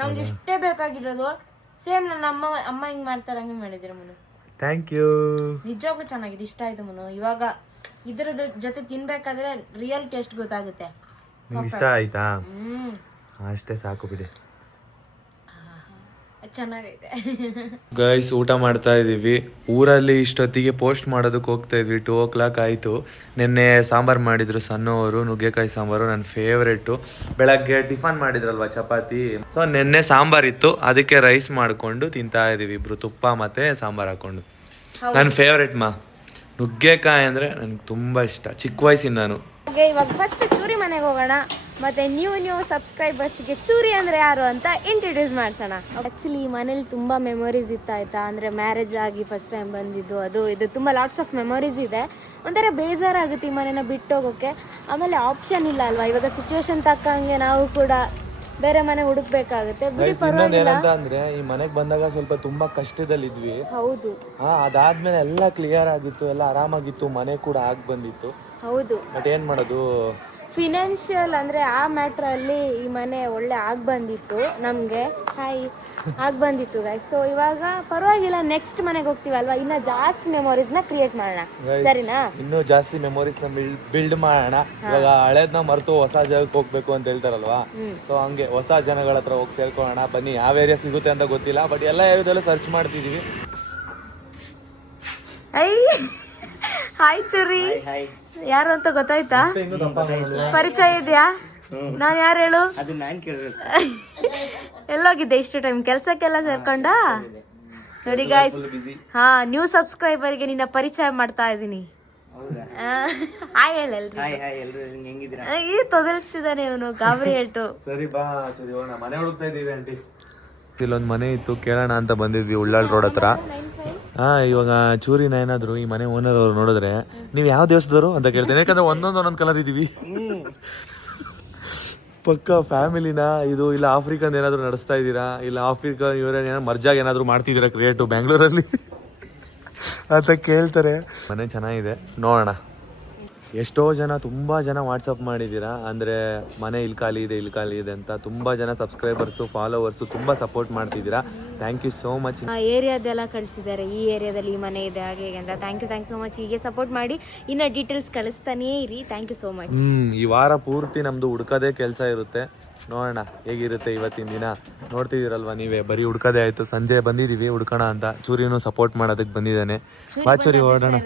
ನಂಗೆ ಇಷ್ಟೇ ಬೇಕಾಗಿರೋದು. ಸೇಮ್ ನನ್ನ ಅಮ್ಮ ಹಿಂಗ್ ಮಾಡ್ತಾರೆ ಹಂಗೆ ಮಾಡಿದ್ದೀರಾ ಮುನ್ನು. Thank you. ನಿಜವಾಗ್ಲೂ ಚೆನ್ನಾಗಿದೆ, ಇಷ್ಟ ಆಯ್ತು ಮುನ್ನು. ಇವಾಗ ಇದ್ರ ಜೊತೆ ತಿನ್ಬೇಕಾದ್ರೆ ರಿಯಲ್ ಟೇಸ್ಟ್ ಗೊತ್ತಾಗುತ್ತೆ. ನಿಮ್ಗೆ ಇಷ್ಟ ಆಯ್ತಾ? ಅಷ್ಟೇ ಸಾಕು ಬಿಡಿ. ಚೆನ್ನಾಗೈತೆ. ಗೈಸ್ ಊಟ ಮಾಡ್ತಾ ಇದೀವಿ. ಊರಲ್ಲಿ ಇಷ್ಟೊತ್ತಿಗೆ ಪೋಸ್ಟ್ ಮಾಡೋದಕ್ಕೆ ಹೋಗ್ತಾ ಇದ್ವಿ. 2 o'clock ಆಯಿತು. ನಿನ್ನೆ ಸಾಂಬಾರು ಮಾಡಿದ್ರು ಸಣ್ಣವರು, ನುಗ್ಗೆಕಾಯಿ ಸಾಂಬಾರು ನನ್ನ ಫೇವ್ರೇಟು. ಬೆಳಗ್ಗೆ ಟಿಫನ್ ಮಾಡಿದ್ರಲ್ವ ಚಪಾತಿ, ಸೊ ನಿನ್ನೆ ಸಾಂಬಾರಿತ್ತು, ಅದಕ್ಕೆ ರೈಸ್ ಮಾಡಿಕೊಂಡು ತಿಂತಾ ಇದೀವಿ ಇಬ್ರು, ತುಪ್ಪ ಮತ್ತು ಸಾಂಬಾರು ಹಾಕ್ಕೊಂಡು. ನನ್ನ ಫೇವ್ರೇಟ್ ನುಗ್ಗೆಕಾಯಿ ಅಂದರೆ ನನಗೆ ತುಂಬ ಇಷ್ಟ ಚಿಕ್ಕ ವಯಸ್ಸಿಂದಾನು. ಹಾಗೆ ಇವಾಗ ಫಸ್ಟ್ ಚೂರಿ ಮನೆಗೆ ಹೋಗೋಣ, ಮತ್ತೆ ನ್ಯೂ ಸಬ್ಸ್ಕ್ರೈಬರ್ಸ್ಗೆ ಚೂರಿ ಅಂದರೆ ಯಾರು ಅಂತ ಇಂಟ್ರೊಡ್ಯೂಸ್ ಮಾಡ್ಸೋಣ. ಆ್ಯಕ್ಚುಲಿ ಈ ಮನೇಲಿ ತುಂಬ ಮೆಮೊರೀಸ್ ಇತ್ತು ಆಯಿತಾ. ಅಂದರೆ ಮ್ಯಾರೇಜ್ ಆಗಿ ಫಸ್ಟ್ ಟೈಮ್ ಬಂದಿದ್ದು, ಅದು ಇದು ತುಂಬ ಲಾಟ್ಸ್ ಆಫ್ ಮೆಮೊರೀಸ್ ಇದೆ. ಒಂಥರ ಬೇಜಾರಾಗುತ್ತೆ ಈ ಮನೇನ ಬಿಟ್ಟು ಹೋಗೋಕ್ಕೆ. ಆಮೇಲೆ ಆಪ್ಷನ್ ಇಲ್ಲ ಅಲ್ವಾ, ಇವಾಗ ಸಿಚುವೇಶನ್ ತಕ್ಕಂಗೆ ನಾವು ಕೂಡ ಬೇರೆ ಮನೆ ಹುಡುಕ್ಬೇಕಾಗುತ್ತೆ. ಬಿಡಿ ಪರವಾಗಿಲ್ಲ. ಏನಂತ ಅಂದ್ರೆ ಈ ಮನೆಗೆ ಬಂದಾಗ ಸ್ವಲ್ಪ ತುಂಬಾ ಕಷ್ಟದಲ್ಲಿದ್ವಿ. ಹೌದು. ಅದಾದ್ಮೇಲೆ ಎಲ್ಲ ಕ್ಲಿಯರ್ ಆಗಿತ್ತು, ಎಲ್ಲ ಆರಾಮಾಗಿತ್ತು, ಮನೆ ಕೂಡ ಆಗಿ ಬಂದಿತ್ತು. ಹೌದು. ಬಟ್ ಏನ್ ಮಾಡೋದು, ಫಿನಾನ್ಷಿಯಲ್ ಅಂದರೆ ಆ ಮ್ಯಾಟ್ರಲ್ಲಿ ಈ ಮನೆ ಒಳ್ಳೆ ಆಗಿ ಬಂದಿತ್ತು ನಮಗೆ. ಆಗಿ ಬಂದಿತ್ತು ಗೈಸ್. ಸೊ ಇವಾಗ ಪರವಾಗಿಲ್ಲ, ನೆಕ್ಸ್ಟ್ ಮನೆಗೆ ಹೋಗ್ತೀವಲ್ವಾ, ಇನ್ನ ಜಾಸ್ತಿ ಮೆಮೊರೀಸ್ನ ಕ್ರಿಯೇಟ್ ಮಾಡೋಣ, ಸರಿನಾ? ಇನ್ನೂ ಜಾಸ್ತಿ ಮೆಮೊರೀಸ್ ನ ಬಿಲ್ಡ್ ಮಾಡೋಣ. ಇವಾಗ ಹಳೇದ್ನ ಮರೆತು ಹೊಸ ಜಾಗಕ್ಕೆ ಹೋಗ್ಬೇಕು ಅಂತ ಹೇಳ್ತಾರಲ್ವಾ, ಸೊ ಹಂಗೆ ಹೊಸ ಜನಗಳ ಹತ್ರ ಹೋಗಿ ಸೇರ್ಕೊಳ್ಳೋಣ. ಬನ್ನಿ, ಯಾವ ಏರಿಯಾ ಸಿಗುತ್ತೆ ಅಂತ ಗೊತ್ತಿಲ್ಲ, ಬಟ್ ಎಲ್ಲ ಏರಿಯಾದಲ್ಲೂ ಸರ್ಚ್ ಮಾಡ್ತಿದೀವಿ. ಹಾಯ್ ಚುರಿ, ಯಾರು ಅಂತ ಗೊತ್ತಾಯ್ತಾ? ಪರಿಚಯ ಇದೆಯಾ? ನಾನ್ ಯಾರು ಹೇಳು? ಅದು ನಾನ್ ಕೇಳ್ಬೇಕು. ಎಲ್ಲೋಗಿದ್ದೆ ಇಷ್ಟು ಟೈಮ್? ಕೆಲ್ಸಕ್ಕೆಲ್ಲ ಸೇರ್ಕೊಂಡ? ನೋಡಿ ಗಾಯ್ಸ್, ನ್ಯೂ ಸಬ್ಸ್ಕ್ರೈಬರ್ಗೆ ನಿನ್ನ ಪರಿಚಯ ಮಾಡ್ತಾ ಇದೀನಿ. ಹಾಯ್ ಹೇಳಲ್ರಿ. ಈ ತೊದಲ್ಸ್ತಿದ್ದಾನೆ ಇವನು, ಗಾಬರಿ ಹೇಳ್ತು. ಸರಿ ಬಾ ಚೂರಿ, ಮನೆ ಹುಡುಕ್ತಾ ಇದೀವಿ ಆಂಟಿ. ಇಲ್ಲೊಂದು ಮನೆ ಇತ್ತು, ಕೇಳೋಣ ಅಂತ ಬಂದಿದ್ವಿ ಉಳ್ಳಾಳ್ ರೋಡ್ ಹತ್ರ. ಇವಾಗ ಚೂರಿನ ಏನಾದ್ರು ಈ ಮನೆ ಓನರ್ ಅವ್ರು ನೋಡಿದ್ರೆ ನೀವು ಯಾವ ದೇವಸ್ಥದವರು ಅಂತ ಕೇಳ್ತೇನೆ, ಯಾಕಂದ್ರೆ ಒಂದೊಂದು ಕಲರ್ ಇದೀವಿ. ಪಕ್ಕ ಫ್ಯಾಮಿಲಿನ ಇದು, ಇಲ್ಲ ಆಫ್ರಿಕನ್ ಏನಾದ್ರು ನಡೆಸ್ತಾ ಇದ್ದೀರಾ, ಇಲ್ಲ ಆಫ್ರಿಕನ್ ಇವರೇನ ಮರ್ಜಾಗಿ ಏನಾದ್ರು ಮಾಡ್ತಿದ್ದೀರಾ ಕ್ರಿಯೇಟು ಬ್ಯಾಂಗ್ಳೂರಲ್ಲಿ ಅಂತ ಕೇಳ್ತಾರೆ. ಮನೆ ಚೆನ್ನಾಗಿದೆ, ನೋಡೋಣ. ಎಷ್ಟೋ ಜನ, ತುಂಬ ಜನ ವಾಟ್ಸಪ್ ಮಾಡಿದ್ದೀರಾ, ಅಂದರೆ ಮನೆ ಇಲ್ಲಿ ಖಾಲಿ ಇದೆ ಅಂತ. ತುಂಬ ಜನ ಸಬ್ಸ್ಕ್ರೈಬರ್ಸು, ಫಾಲೋವರ್ಸು ತುಂಬ ಸಪೋರ್ಟ್ ಮಾಡ್ತಿದ್ದೀರಾ. Thank you so much. ಏರಿಯಾದೆಲ್ಲ ಕಳಿಸಿದ್ದಾರೆ, ಈ ಏರಿಯಾದಲ್ಲಿ ಈ ಮನೆ ಇದೆ ಹಾಗೆ ಅಂತ. Thank you so much. ಹೀಗೆ ಸಪೋರ್ಟ್ ಮಾಡಿ, ಇನ್ನು ಡೀಟೇಲ್ಸ್ ಕಳಿಸ್ತಾನೇ ಇರಿ. Thank you so much. ಈ ವಾರ ಪೂರ್ತಿ ನಮ್ಮದು ಹುಡ್ಕೋದೇ ಕೆಲಸ ಇರುತ್ತೆ. ನೋಡೋಣ ಹೇಗಿರುತ್ತೆ ಇವತ್ತಿನ ದಿನ. ನೋಡ್ತಿದ್ದೀರಲ್ವ ನೀವೇ, ಬರೀ ಹುಡ್ಕೋದೇ ಆಯಿತು. ಸಂಜೆ ಬಂದಿದ್ದೀವಿ ಹುಡ್ಕೋಣ ಅಂತ. ಚೂರಿನೂ ಸಪೋರ್ಟ್ ಮಾಡೋದಕ್ಕೆ ಬಂದಿದ್ದಾನೆ. ಬಾ ಚೂರಿ ಓಡೋಣ.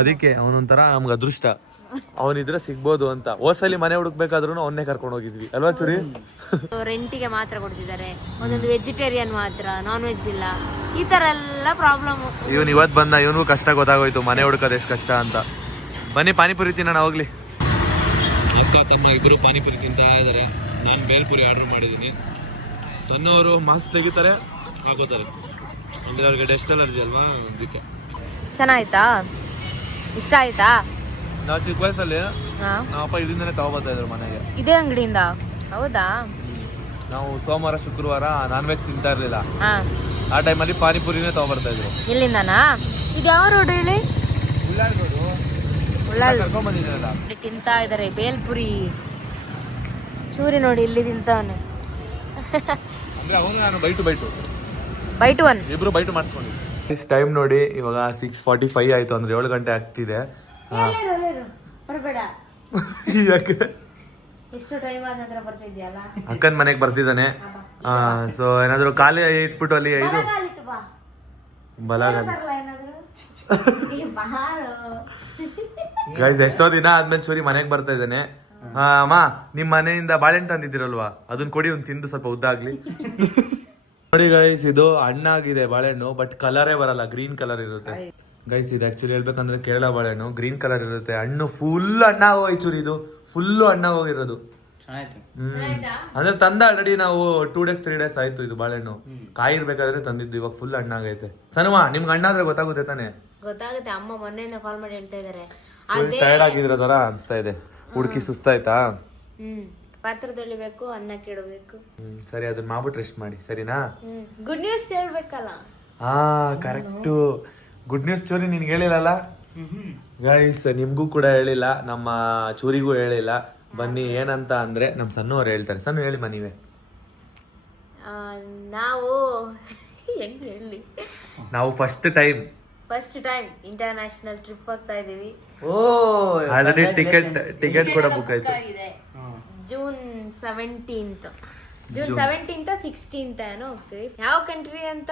ಅದಕ್ಕೆ ಅವನೊಂಥರ ನಮ್ಗೆ ಅದೃಷ್ಟ, ಅವನಿದ್ರೆ ಸಿಗ್ಬೋದು ಅಂತ. ಹೋಸಲಿ ಮನೆ ಹುಡುಕ್ಬೇಕಾದ್ರೂ ಅವನ್ನೇ ಕರ್ಕೊಂಡು ಹೋಗಿದ್ವಿ ಅಲ್ವಾ ಚೂರಿ? ರೆಂಟಿಗೆ ಮಾತ್ರ ಕೊಡ್ತಿದ್ದಾರೆ, ಒಂದೊಂದು ವೆಜಿಟೇರಿಯನ್ ಮಾತ್ರ, ನಾನ್ ವೆಜ್ ಇಲ್ಲ. ಈ ತರ ಎಲ್ಲ ಪ್ರಾಬ್ಲಮ್. ಇವನು ಇವತ್ತು ಬಂದ, ಇವನಿಗೂ ಕಷ್ಟ ಗೊತ್ತಾಗೋಯ್ತು ಮನೆ ಹುಡುಕೋದು ಎಷ್ಟು ಕಷ್ಟ ಅಂತ. ಬನ್ನಿ ಪಾನಿಪುರಿ ತಿನ್ನೋಣ ಹೋಗ್ಲಿ. ಅಕ್ಕ ತಮ್ಮ ಇಬ್ಬರು ಪಾನಿಪುರಿ ತಿಂತಾ ಇದ್ದಾರೆ. ನಾನು ಬೇಲ್ಪುರಿ ಆರ್ಡರ್ ಮಾಡಿದ್ದೀನಿ. ಸಣ್ಣವರು ಮಾಸ್ಕ್ ತೆಗಿತಾರೆ, ಹಾಕೋತಾರೆ, ಅಂದರೆ ಅವ್ರಿಗೆ ಡಸ್ಟ್ ಅಲರ್ಜಿ ಅಲ್ವಾ, ಅದಕ್ಕೆ. ಚೆನ್ನಾಯ್ತಾ? ಇಷ್ಟ ಆಯ್ತಾ? ನಾವು ಚಿಕ್ಕ ವಯಸ್ಸಲ್ಲಿ ನಾವಪ್ಪ ಇದರಿಂದನೇ ತಗೋಬರ್ತಾ ಇದ್ರು ಮನೆಗೆ, ಇದೇ ಅಂಗಡಿಯಿಂದ. ಹೌದಾ? ನಾವು ಸೋಮವಾರ ಶುಕ್ರವಾರ ನಾನ್ ವೆಜ್ ತಿಂತಾ ಇರಲಿಲ್ಲ. ಆ ಟೈಮಲ್ಲಿ ಪಾನಿಪುರಿನೇ ತಗೋಬರ್ತಾ ಇದ್ರು. ಇಲ್ಲಿಂದನಾ? ಇದು ಯಾವ ರೋಡ್ ಹೇಳಿ? ಕರ್ಕೊಂಡ್ಬಂದಿದ್ದೀರಲ್ಲ. ತಿಂತಾ ಇದಾರೆ ಬೇಲ್ಪುರಿ. ಚೂರಿ ನೋಡಿ ಇಲ್ಲಿ ತಿಂತಾವನೆ. ಅಂದ್ರೆ ಅವನು ನಾನು ಬೈಟು ಬೈಟು ಒನ್ ಇಬ್ರು ಬೈಟು ಮಾಡಿಸ್ಕೊಂಡು. ಟೈಮ್ ನೋಡಿ, ಇವಾಗ 6:45 ಆಯ್ತು, ಅಂದ್ರೆ 7 ಗಂಟೆ ಆಗ್ತಿದೆ. ಬರಬೇಡ. ಯಾಕೆ? ಎಷ್ಟು ಟೈಮ್ ಆದ ಬರ್ತಿದ್ಯಲ್ಲ. ಅಕ್ಕನ ಮನೆಗೆ ಬರ್ತಿದ್ದಾನೆ. ಸೊ ಏನಾದ್ರು ಖಾಲಿ ಇಟ್ಬಿಟ್ಟು ಅಲ್ಲಿ ಇದು ಬಲಾಗ ಗೈಸ್, ಎಷ್ಟೋ ದಿನ ಆದ್ಮೇಲೆ ಚೂರಿ ಮನೆಗೆ ಬರ್ತಾ ಇದ್ದಾನೆ. ಅಮ್ಮ, ನಿಮ್ ಮನೆಯಿಂದ ಬಾಳೆಹಣ್ಣು ತಂದಿದ್ದೀರಲ್ವಾ, ಅದನ್ನ ಕೊಡಿ, ಒಂದು ತಿಂದು ಸ್ವಲ್ಪ ಉದ್ದಾಗ್ಲಿ. ನೋಡಿ ಗೈಸ್, ಇದು ಹಣ್ಣಾಗಿದೆ ಬಾಳೆಹಣ್ಣು, ಬಟ್ ಕಲರೇ ಬರಲ್ಲ, ಗ್ರೀನ್ ಕಲರ್ ಇರುತ್ತೆ. ಗೈಸ್ ಇದು ಆಕ್ಚುಲಿ ಹೇಳ್ಬೇಕಂದ್ರೆ ಕೇರಳ ಬಾಳೆಹಣ್ಣು, ಗ್ರೀನ್ ಕಲರ್ ಇರುತ್ತೆ. ಹಣ್ಣು ಫುಲ್ ಹಣ್ಣಾಗೋಯ್ ಚೂರಿ, ಇದು ಫುಲ್ಲು ಹಣ್ಣಾಗೋಗಿರೋದು. ಅಂದ್ರೆ ತಂದ ಆಲ್ರೆಡಿ ನಾವು 2 days 3 days ಆಯ್ತು. ಇದು ಬಾಳೆಹಣ್ಣು ಕಾಯಿ ಇರ್ಬೇಕಾದ್ರೆ ತಂದಿದ್ದು, ಇವಾಗ ಫುಲ್ ಹಣ್ಣಾಗೈತೆ. ಸನವಾ, ನಿಮ್ಗೆ ಹಣ್ಣಾದ್ರೆ ಗೊತ್ತಾಗುತ್ತೆ ತಾನೆ? ಗೊತ್ತಾಗುತ್ತೆ. ಅಮ್ಮ ಮೊನ್ನೆಯಿಂದ ಕಾಲ್ ಮಾಡಿ ಹೇಳ್ತಾ ಇದಾರೆ. ಟೈರ್ಡ್ ಆಗಿರೋ ತರ ಅನ್ಸ್ತಾ ಇದೆ, ಹುಡುಕಿ ಸುಸ್ತಾಯ್ತಾ? ಪಾತ್ರ ತೊಳಿಬೇಕು, ಅನ್ನ ಕೆಡಬೇಕು. ಸರಿ, ಅದನ್ನ ಮಾಡ್ಬಿಟ್ಟು ರೆಸ್ಟ್ ಮಾಡಿ, ಸರಿನಾ? ಗುಡ್ ನ್ಯೂಸ್ ಹೇಳ್ಬೇಕಲ್ಲ. ಕರೆಕ್ಟು. ಗುಡ್ ನ್ಯೂಸ್ ಚೂರಿ ನಿನ್ಗೆ ಹೇಳಿಲ್ಲಲ್ಲ ಗೈಸ್, ನಿಮ್ಗೂ ಕೂಡ ಹೇಳಿಲ್ಲ, ನಮ್ಮ ಚೂರಿಗೂ ಹೇಳಿಲ್ಲ. ಬನ್ನಿ, ಏನಂತ ಅಂದ್ರೆ ನಮ್ಮ ಸಣ್ಣವ್ರು ಹೇಳ್ತಾರೆ. ಸಣ್ಣ ಹೇಳಿಮ್ಮ ನೀವೇ. ನಾವು ಹೆಂಗ್ ಹೇಳಿ, ನಾವು ಫಸ್ಟ್ ಟೈಮ್ ಇಂಟರ್ನ್ಯಾಷನಲ್ ಟ್ರಿಪ್ ಹೋಗ್ತಾ ಇದೀವಿ. ಆಲ್ರೆಡಿ ಟಿಕೆಟ್ ಕೂಡ ಬುಕ್ ಆಯ್ತು. June 17th. June 17th 16th ಏನೋ ಹೋಗ್ತೀವಿ. ಯಾವ ಕಂಟ್ರಿ ಅಂತ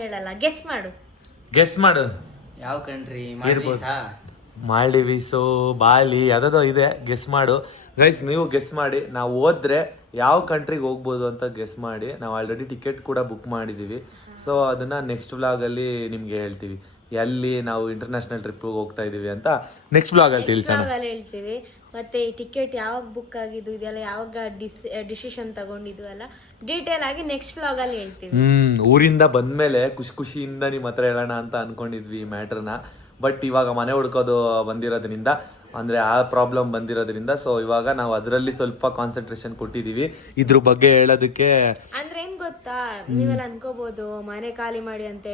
ಹೇಳಲ್ಲ, ಗೆಸ್ ಮಾಡು. ಗೆಸ್ ಮಾಡು. ಯಾವ ಕಂಟ್ರಿ? ಮಾಲ್ಡಿವೀಸು, ಬಾಲಿ, ಯಾವ್ದೋ ಇದೆ, ಗೆಸ್ ಮಾಡು ಗೈಸ್. ನೀವು ಗೆಸ್ ಮಾಡಿ. ನಾವು ಹೋದ್ರೆ ಯಾವ ಕಂಟ್ರಿಗೆ ಹೋಗ್ಬೋದು ಅಂತ ಗೆಸ್ ಮಾಡಿ. ನಾವು ಆಲ್ರೆಡಿ ಟಿಕೆಟ್ ಕೂಡ ಬುಕ್ ಮಾಡಿದ್ದೀವಿ. ಸೊ ಅದನ್ನ ನೆಕ್ಸ್ಟ್ ವ್ಲಾಗಲ್ಲಿ ನಿಮ್ಗೆ ಹೇಳ್ತೀವಿ, ಎಲ್ಲಿ ನಾವು ಇಂಟರ್ನ್ಯಾಷನಲ್ ಟ್ರಿಪ್ಗೆ ಹೋಗ್ತಾ ಇದೀವಿ ಅಂತ ನೆಕ್ಸ್ಟ್ ವ್ಲಾಗಲ್ಲಿ ತಿಳಿಸೋಣ. ಹೇಳ್ತೀವಿ. ಮತ್ತೆ ಈ ಟಿಕೆಟ್ ಯಾವಾಗ ಬುಕ್ ಆಗಿದ್ದು ಇದೆಲ್ಲ, ಯಾವಾಗ ಡಿಸಿಷನ್ ತಗೊಂಡಿದ್ವು ಎಲ್ಲ ಡೀಟೇಲ್ ಆಗಿ ನೆಕ್ಸ್ಟ್ ವ್ಲಾಗ್ ಅಲ್ಲಿ ಹೇಳ್ತೀವಿ. ಊರಿಂದ ಬಂದ್ಮೇಲೆ ಖುಷಿಯಿಂದ ನಿಮ್ಮ ಹತ್ರ ಹೇಳೋಣ ಅಂತ ಅನ್ಕೊಂಡಿದ್ವಿ ಈ ಮ್ಯಾಟ್ರನ್ನ. ಬಟ್ ಇವಾಗ ಮನೆ ಹುಡ್ಕೋದು ಬಂದಿರೋದ್ರಿಂದ, ಅಂದ್ರೆ ಆ ಪ್ರಾಬ್ಲಮ್ ಬಂದಿರೋದ್ರಿಂದ, ಸೊ ಇವಾಗ ನಾವು ಅದರಲ್ಲಿ ಸ್ವಲ್ಪ ಕಾನ್ಸಂಟ್ರೇಷನ್ ಕೊಟ್ಟಿದೀವಿ. ಇದ್ರ ಬಗ್ಗೆ ಹೇಳೋದಕ್ಕೆ ಅಂದ್ರೆ ಏನ್ ಗೊತ್ತಾ, ನೀವೆಲ್ಲ ಅನ್ಕೋಬಹುದು ಮನೆ ಖಾಲಿ ಮಾಡಿ ಅಂತ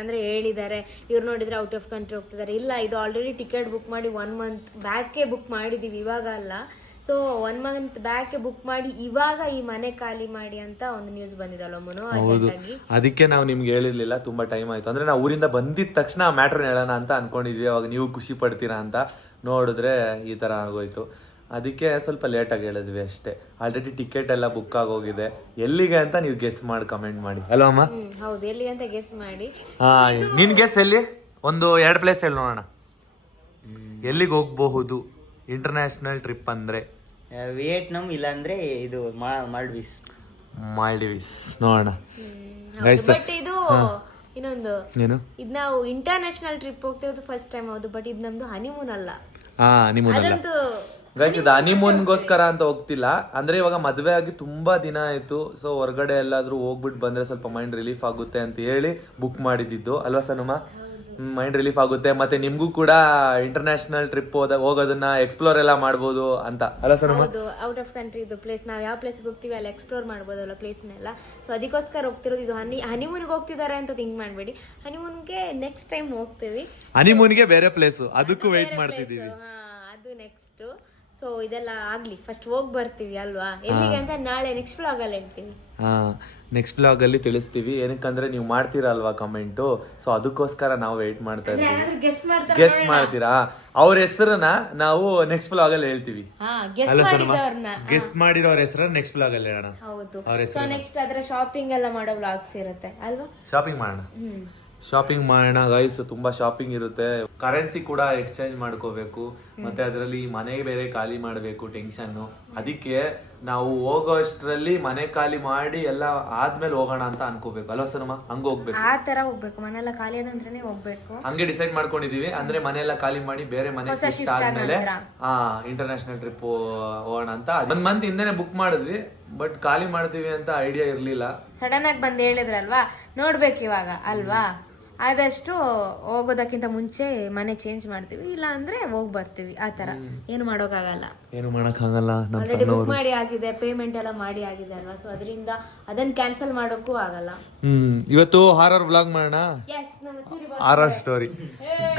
ಅಂದ್ರೆ ಹೇಳಿದ್ದಾರೆ, ಇವ್ರು ನೋಡಿದ್ರೆ ಔಟ್ ಆಫ್ ಕಂಟ್ರಿ ಹೋಗ್ತಿದ್ದಾರೆ. ಇಲ್ಲ, ಇದು ಆಲ್ರೆಡಿ ಟಿಕೆಟ್ ಬುಕ್ ಮಾಡಿ 1 month ಬ್ಯಾಕೆ ಬುಕ್ ಮಾಡಿದೀವಿ, ಇವಾಗ ಅಲ್ಲ. ಸೊ 1 month ಬ್ಯಾಕೆ ಬುಕ್ ಮಾಡಿ ಇವಾಗ ಈ ಮನೆ ಖಾಲಿ ಮಾಡಿ ಅಂತ ಒಂದು ನ್ಯೂಸ್ ಬಂದಿದಲ್ಲ ಮನು. ಹೌದು, ಅದಕ್ಕೆ ನಾವು ನಿಮ್ಗೆ ಹೇಳಿರ್ಲಿಲ್ಲ, ತುಂಬಾ ಟೈಮ್ ಆಯ್ತು. ಅಂದ್ರೆ ನಾವು ಊರಿಂದ ಬಂದಿದ ತಕ್ಷಣ ಆ ಮ್ಯಾಟ್ರನ್ನ ಹೇಳೋಣ ಅಂತ ಅನ್ಕೊಂಡಿದ್ವಿ. ಅವಾಗ ನೀವು ಖುಷಿ ಪಡ್ತೀರಾ ಅಂತ ನೋಡಿದ್ರೆ ಈ ತರ ಆಗೋಯ್ತು. ಅದಕ್ಕೆ ಸ್ವಲ್ಪ ಲೇಟಾಗಿ ಹೇಳಿದ್ವಿ ಅಷ್ಟೇ. ಆಲ್ರೆಡಿ ಟಿಕೆಟ್ ಎಲ್ಲ ಬುಕ್ ಆಗೋಗಿದೆ. ಎಲ್ಲಿಗೆ ಅಂತ ನೀವು ಗೆಸ್ ಮಾಡಿ ಕಮೆಂಟ್ ಮಾಡಿ ಅಲ್ವಾ ಅಮ್ಮ? ಹೌದು, ಎಲ್ಲಿಗೆ ಅಂತ ಗೆಸ್ ಮಾಡಿ. ನಿನ್ ಗೆಸ್ ಎಲ್ಲಿ? ಒಂದು 2 ಪ್ಲೇಸ್ ಹೇಳಿ ನೋಡೋಣ. ಎಲ್ಲಿಗೆ ಹೋಗಬಹುದು ಇಂಟರ್ನ್ಯಾಷನಲ್ ಟ್ರಿಪ್ ಅಂದ್ರೆ? ವಿಯೆಟ್ನಾಂ, ಇಲ್ಲಾಂದ್ರೆ ಇದು ಮಾಲ್ಡಿವೀಸ್ ನೋಡೋಣ. ಬಟ್ ಇದು ಇನ್ನೊಂದು, ಏನು ಇದು ನಾವು ಇಂಟರ್ನ್ಯಾಷನಲ್ ಟ್ರಿಪ್ ಹೋಗ್ತಿರೋದು ಫಸ್ಟ್ ಟೈಮ್. ಹೌದು, ಬಟ್ ಇದು ನಮ್ದು ಹನಿಮೂನ್ ಅಲ್ಲ. ಅದಂತೂ ಗೈಸ್, ಇದು ಹನಿಮೂನ್ಗೋಸ್ಕರ ಅಂತ ಹೋಗ್ತಿಲ್ಲ. ಅಂದ್ರೆ ಇವಾಗ ಮದ್ವೆ ಆಗಿ ತುಂಬಾ ದಿನ ಆಯ್ತು. ಸೊ ಹೊರಗಡೆ ಎಲ್ಲಾದ್ರೂ ಹೋಗ್ಬಿಟ್ಟು ಬಂದ್ರೆ ಸ್ವಲ್ಪ ಮೈಂಡ್ ರಿಲೀಫ್ ಆಗುತ್ತೆ ಅಂತ ಹೇಳಿ ಬುಕ್ ಮಾಡಿದ್ದು ಅಲ್ವಾ ಸನುಮ? ಮೈಂಡ್ ರಿಲೀಫ್ ಆಗುತ್ತೆ, ಮತ್ತೆ ನಿಮ್ಗೂ ಕೂಡ ಇಂಟರ್ನ್ಯಾಷನಲ್ ಟ್ರಿಪ್ ಹೋಗೋದನ್ನ ಎಕ್ಸ್ಪ್ಲೋರ್ ಎಲ್ಲ ಮಾಡ್ಬೋದು ಅಂತ ಅಲ್ವಾ ಸನುಮ? ಹೌದು, ಔಟ್ ಆಫ್ ಕಂಟ್ರಿ ಇದು ಪ್ಲೇಸ್, ನಾವು ಯಾವ ಪ್ಲೇಸ್ ಹೋಗ್ತೀವಿ ಅಲ್ಲಿ ಎಕ್ಸ್ಪ್ಲೋರ್ ಮಾಡ್ಬೋದಲ್ಲ ಪ್ಲೇಸ್ನೆಲ್ಲ. ಸೊ ಅದಕ್ಕೋಸ್ಕರ ಹೋಗ್ತಿರೋದು. ಇದು ಹನಿಮೂನ್ಗೆ ಹೋಗ್ತಿದ್ದಾರೆ ಅಂತ ಥಿಂಕ್ ಮಾಡಬೇಡಿ, ಹನಿಮೂನ್ಗೆ ನೆಕ್ಸ್ಟ್ ಟೈಮ್ ಹೋಗ್ತೀವಿ. ಹನಿಮೂನ್ಗೆ ಬೇರೆ ಪ್ಲೇಸ್, ಅದಕ್ಕೂ ವೇಟ್ ಮಾಡ್ತಿದೀವಿ. ಅದು ನೆಕ್ಸ್ಟ್. ಸೊ ಇದೆಲ್ಲ ಆಗ್ಲಿ, ಫಸ್ಟ್ ಹೋಗಿ ಬರ್ತೀವಿ ಅಲ್ವಾ? ಎಲ್ಲಿಗೆ ಅಂತ ನಾಳೆ ನೆಕ್ಸ್ಟ್ ವ್ಲಾಗ್ ಅಲ್ಲಿ ಹೇಳ್ತೀವಿ. ನೆಕ್ಸ್ಟ್ ವ್ಲಾಗ್ ಅಲ್ಲಿ ತಿಳಿಸ್ತೀವಿ. ಏನಕ್ಕಂದ್ರೆ ನೀವು ಮಾಡ್ತೀರಾ ಅಲ್ವಾ ಕಮೆಂಟು, ಸೊ ಅದಕ್ಕೋಸ್ಕರ ನಾವು ವೇಟ್ ಮಾಡ್ತಾ ಇದ್ದೀವಿ. ಗೆಸ್ ಮಾಡ್ತೀರಾ? ಅವ್ರ ಹೆಸರನ್ನ ನಾವು ನೆಕ್ಸ್ಟ್ ವ್ಲಾಗ್ ಅಲ್ಲಿ ಹೇಳ್ತೀವಿ. ಗೆಸ್ ಮಾಡಿರೋ ಹೆಸರನ್ನ ನೆಕ್ಸ್ಟ್ ವ್ಲಾಗ್ ಅಲ್ಲಿ ಹೇಳೋಣ. ಹೌದು, ಸೊ ನೆಕ್ಸ್ಟ್ ಅದರ ಶಾಪಿಂಗ್ ಎಲ್ಲ ಮಾಡೋ ವ್ಲಾಗ್ಸ್ ಇರುತ್ತೆ ಅಲ್ವಾ? ಶಾಪಿಂಗ್ ಮಾಡೋಣ ಗೈಸ್. ತುಂಬಾ ಶಾಪಿಂಗ್ ಇರುತ್ತೆ. ಕರೆನ್ಸಿ ಕೂಡ ಎಕ್ಸ್ಚೇಂಜ್ ಮಾಡ್ಕೋಬೇಕು, ಮತ್ತೆ ಅದರಲ್ಲಿ ಮನೆ ಬೇರೆ ಖಾಲಿ ಮಾಡಬೇಕು, ಟೆನ್ಷನ್. ಅದಕ್ಕೆ ನಾವು ಹೋಗೋಷ್ಟರಲ್ಲಿ ಮನೆ ಖಾಲಿ ಮಾಡಿ ಎಲ್ಲ ಆದ್ಮೇಲೆ ಹೋಗೋಣ ಅಂತ ಅನ್ಕೋಬೇಕು ಅಲ್ವಾ ಸನಮ? ಹಂಗ ಹೋಗ್ಬೇಕು, ಆ ತರ ಹೋಗ್ಬೇಕು. ಮನೆಲ್ಲ ಖಾಲಿ ಆದಂತ್ರನೇ ಹೋಗ್ಬೇಕು. ಹಂಗೆ ಡಿಸೈಡ್ ಮಾಡ್ಕೊಂಡಿದೀವಿ. ಅಂದ್ರೆ ಮನೆಯೆಲ್ಲ ಖಾಲಿ ಮಾಡಿ ಬೇರೆ ಮನೆ ಶಿಫ್ಟ್ ಆದ್ಮೇಲೆ ಇಂಟರ್ನ್ಯಾಷನಲ್ ಟ್ರಿಪ್ ಹೋಗೋಣ ಅಂತ 1 month ಹಿಂದೆನೆ ಬುಕ್ ಮಾಡಿದ್ವಿ. ಬಟ್ ಖಾಲಿ ಮಾಡ್ತೀವಿ ಅಂತ ಐಡಿಯಾ ಇರ್ಲಿಲ್ಲ. ಸಡನ್ ಆಗಿ ಬಂದು ಹೇಳಿದ್ರಲ್ವಾ, ನೋಡ್ಬೇಕು ಇವಾಗ ಅಲ್ವಾ? ಆದಷ್ಟು ಹೋಗೋದಕ್ಕಿಂತ ಮುಂಚೆ ಮನೆ ಚೇಂಜ್ ಮಾಡ್ತೀವಿ, ಇಲ್ಲ ಅಂದ್ರೆ ಹೋಗ್ ಬರ್ತೀವಿ. ಆ ತರ ಏನು ಮಾಡೋಕ್ಕಾಗಲ್ಲ. ಆಲ್ರೆಡಿ ಬುಕ್ ಮಾಡಿ ಆಗಿದೆ, ಪೇಮೆಂಟ್ ಎಲ್ಲ ಮಾಡಿ ಆಗಿದೆ ಅಲ್ವಾ? ಸೊ ಅದರಿಂದ ಅದನ್ನ ಕ್ಯಾನ್ಸಲ್ ಮಾಡೋಕ್ಕೂ ಆಗಲ್ಲ. ಇವತ್ತು ಹಾರರ್ ವ್ಲಾಗ್ ಮಾಡೋಣ. Horror story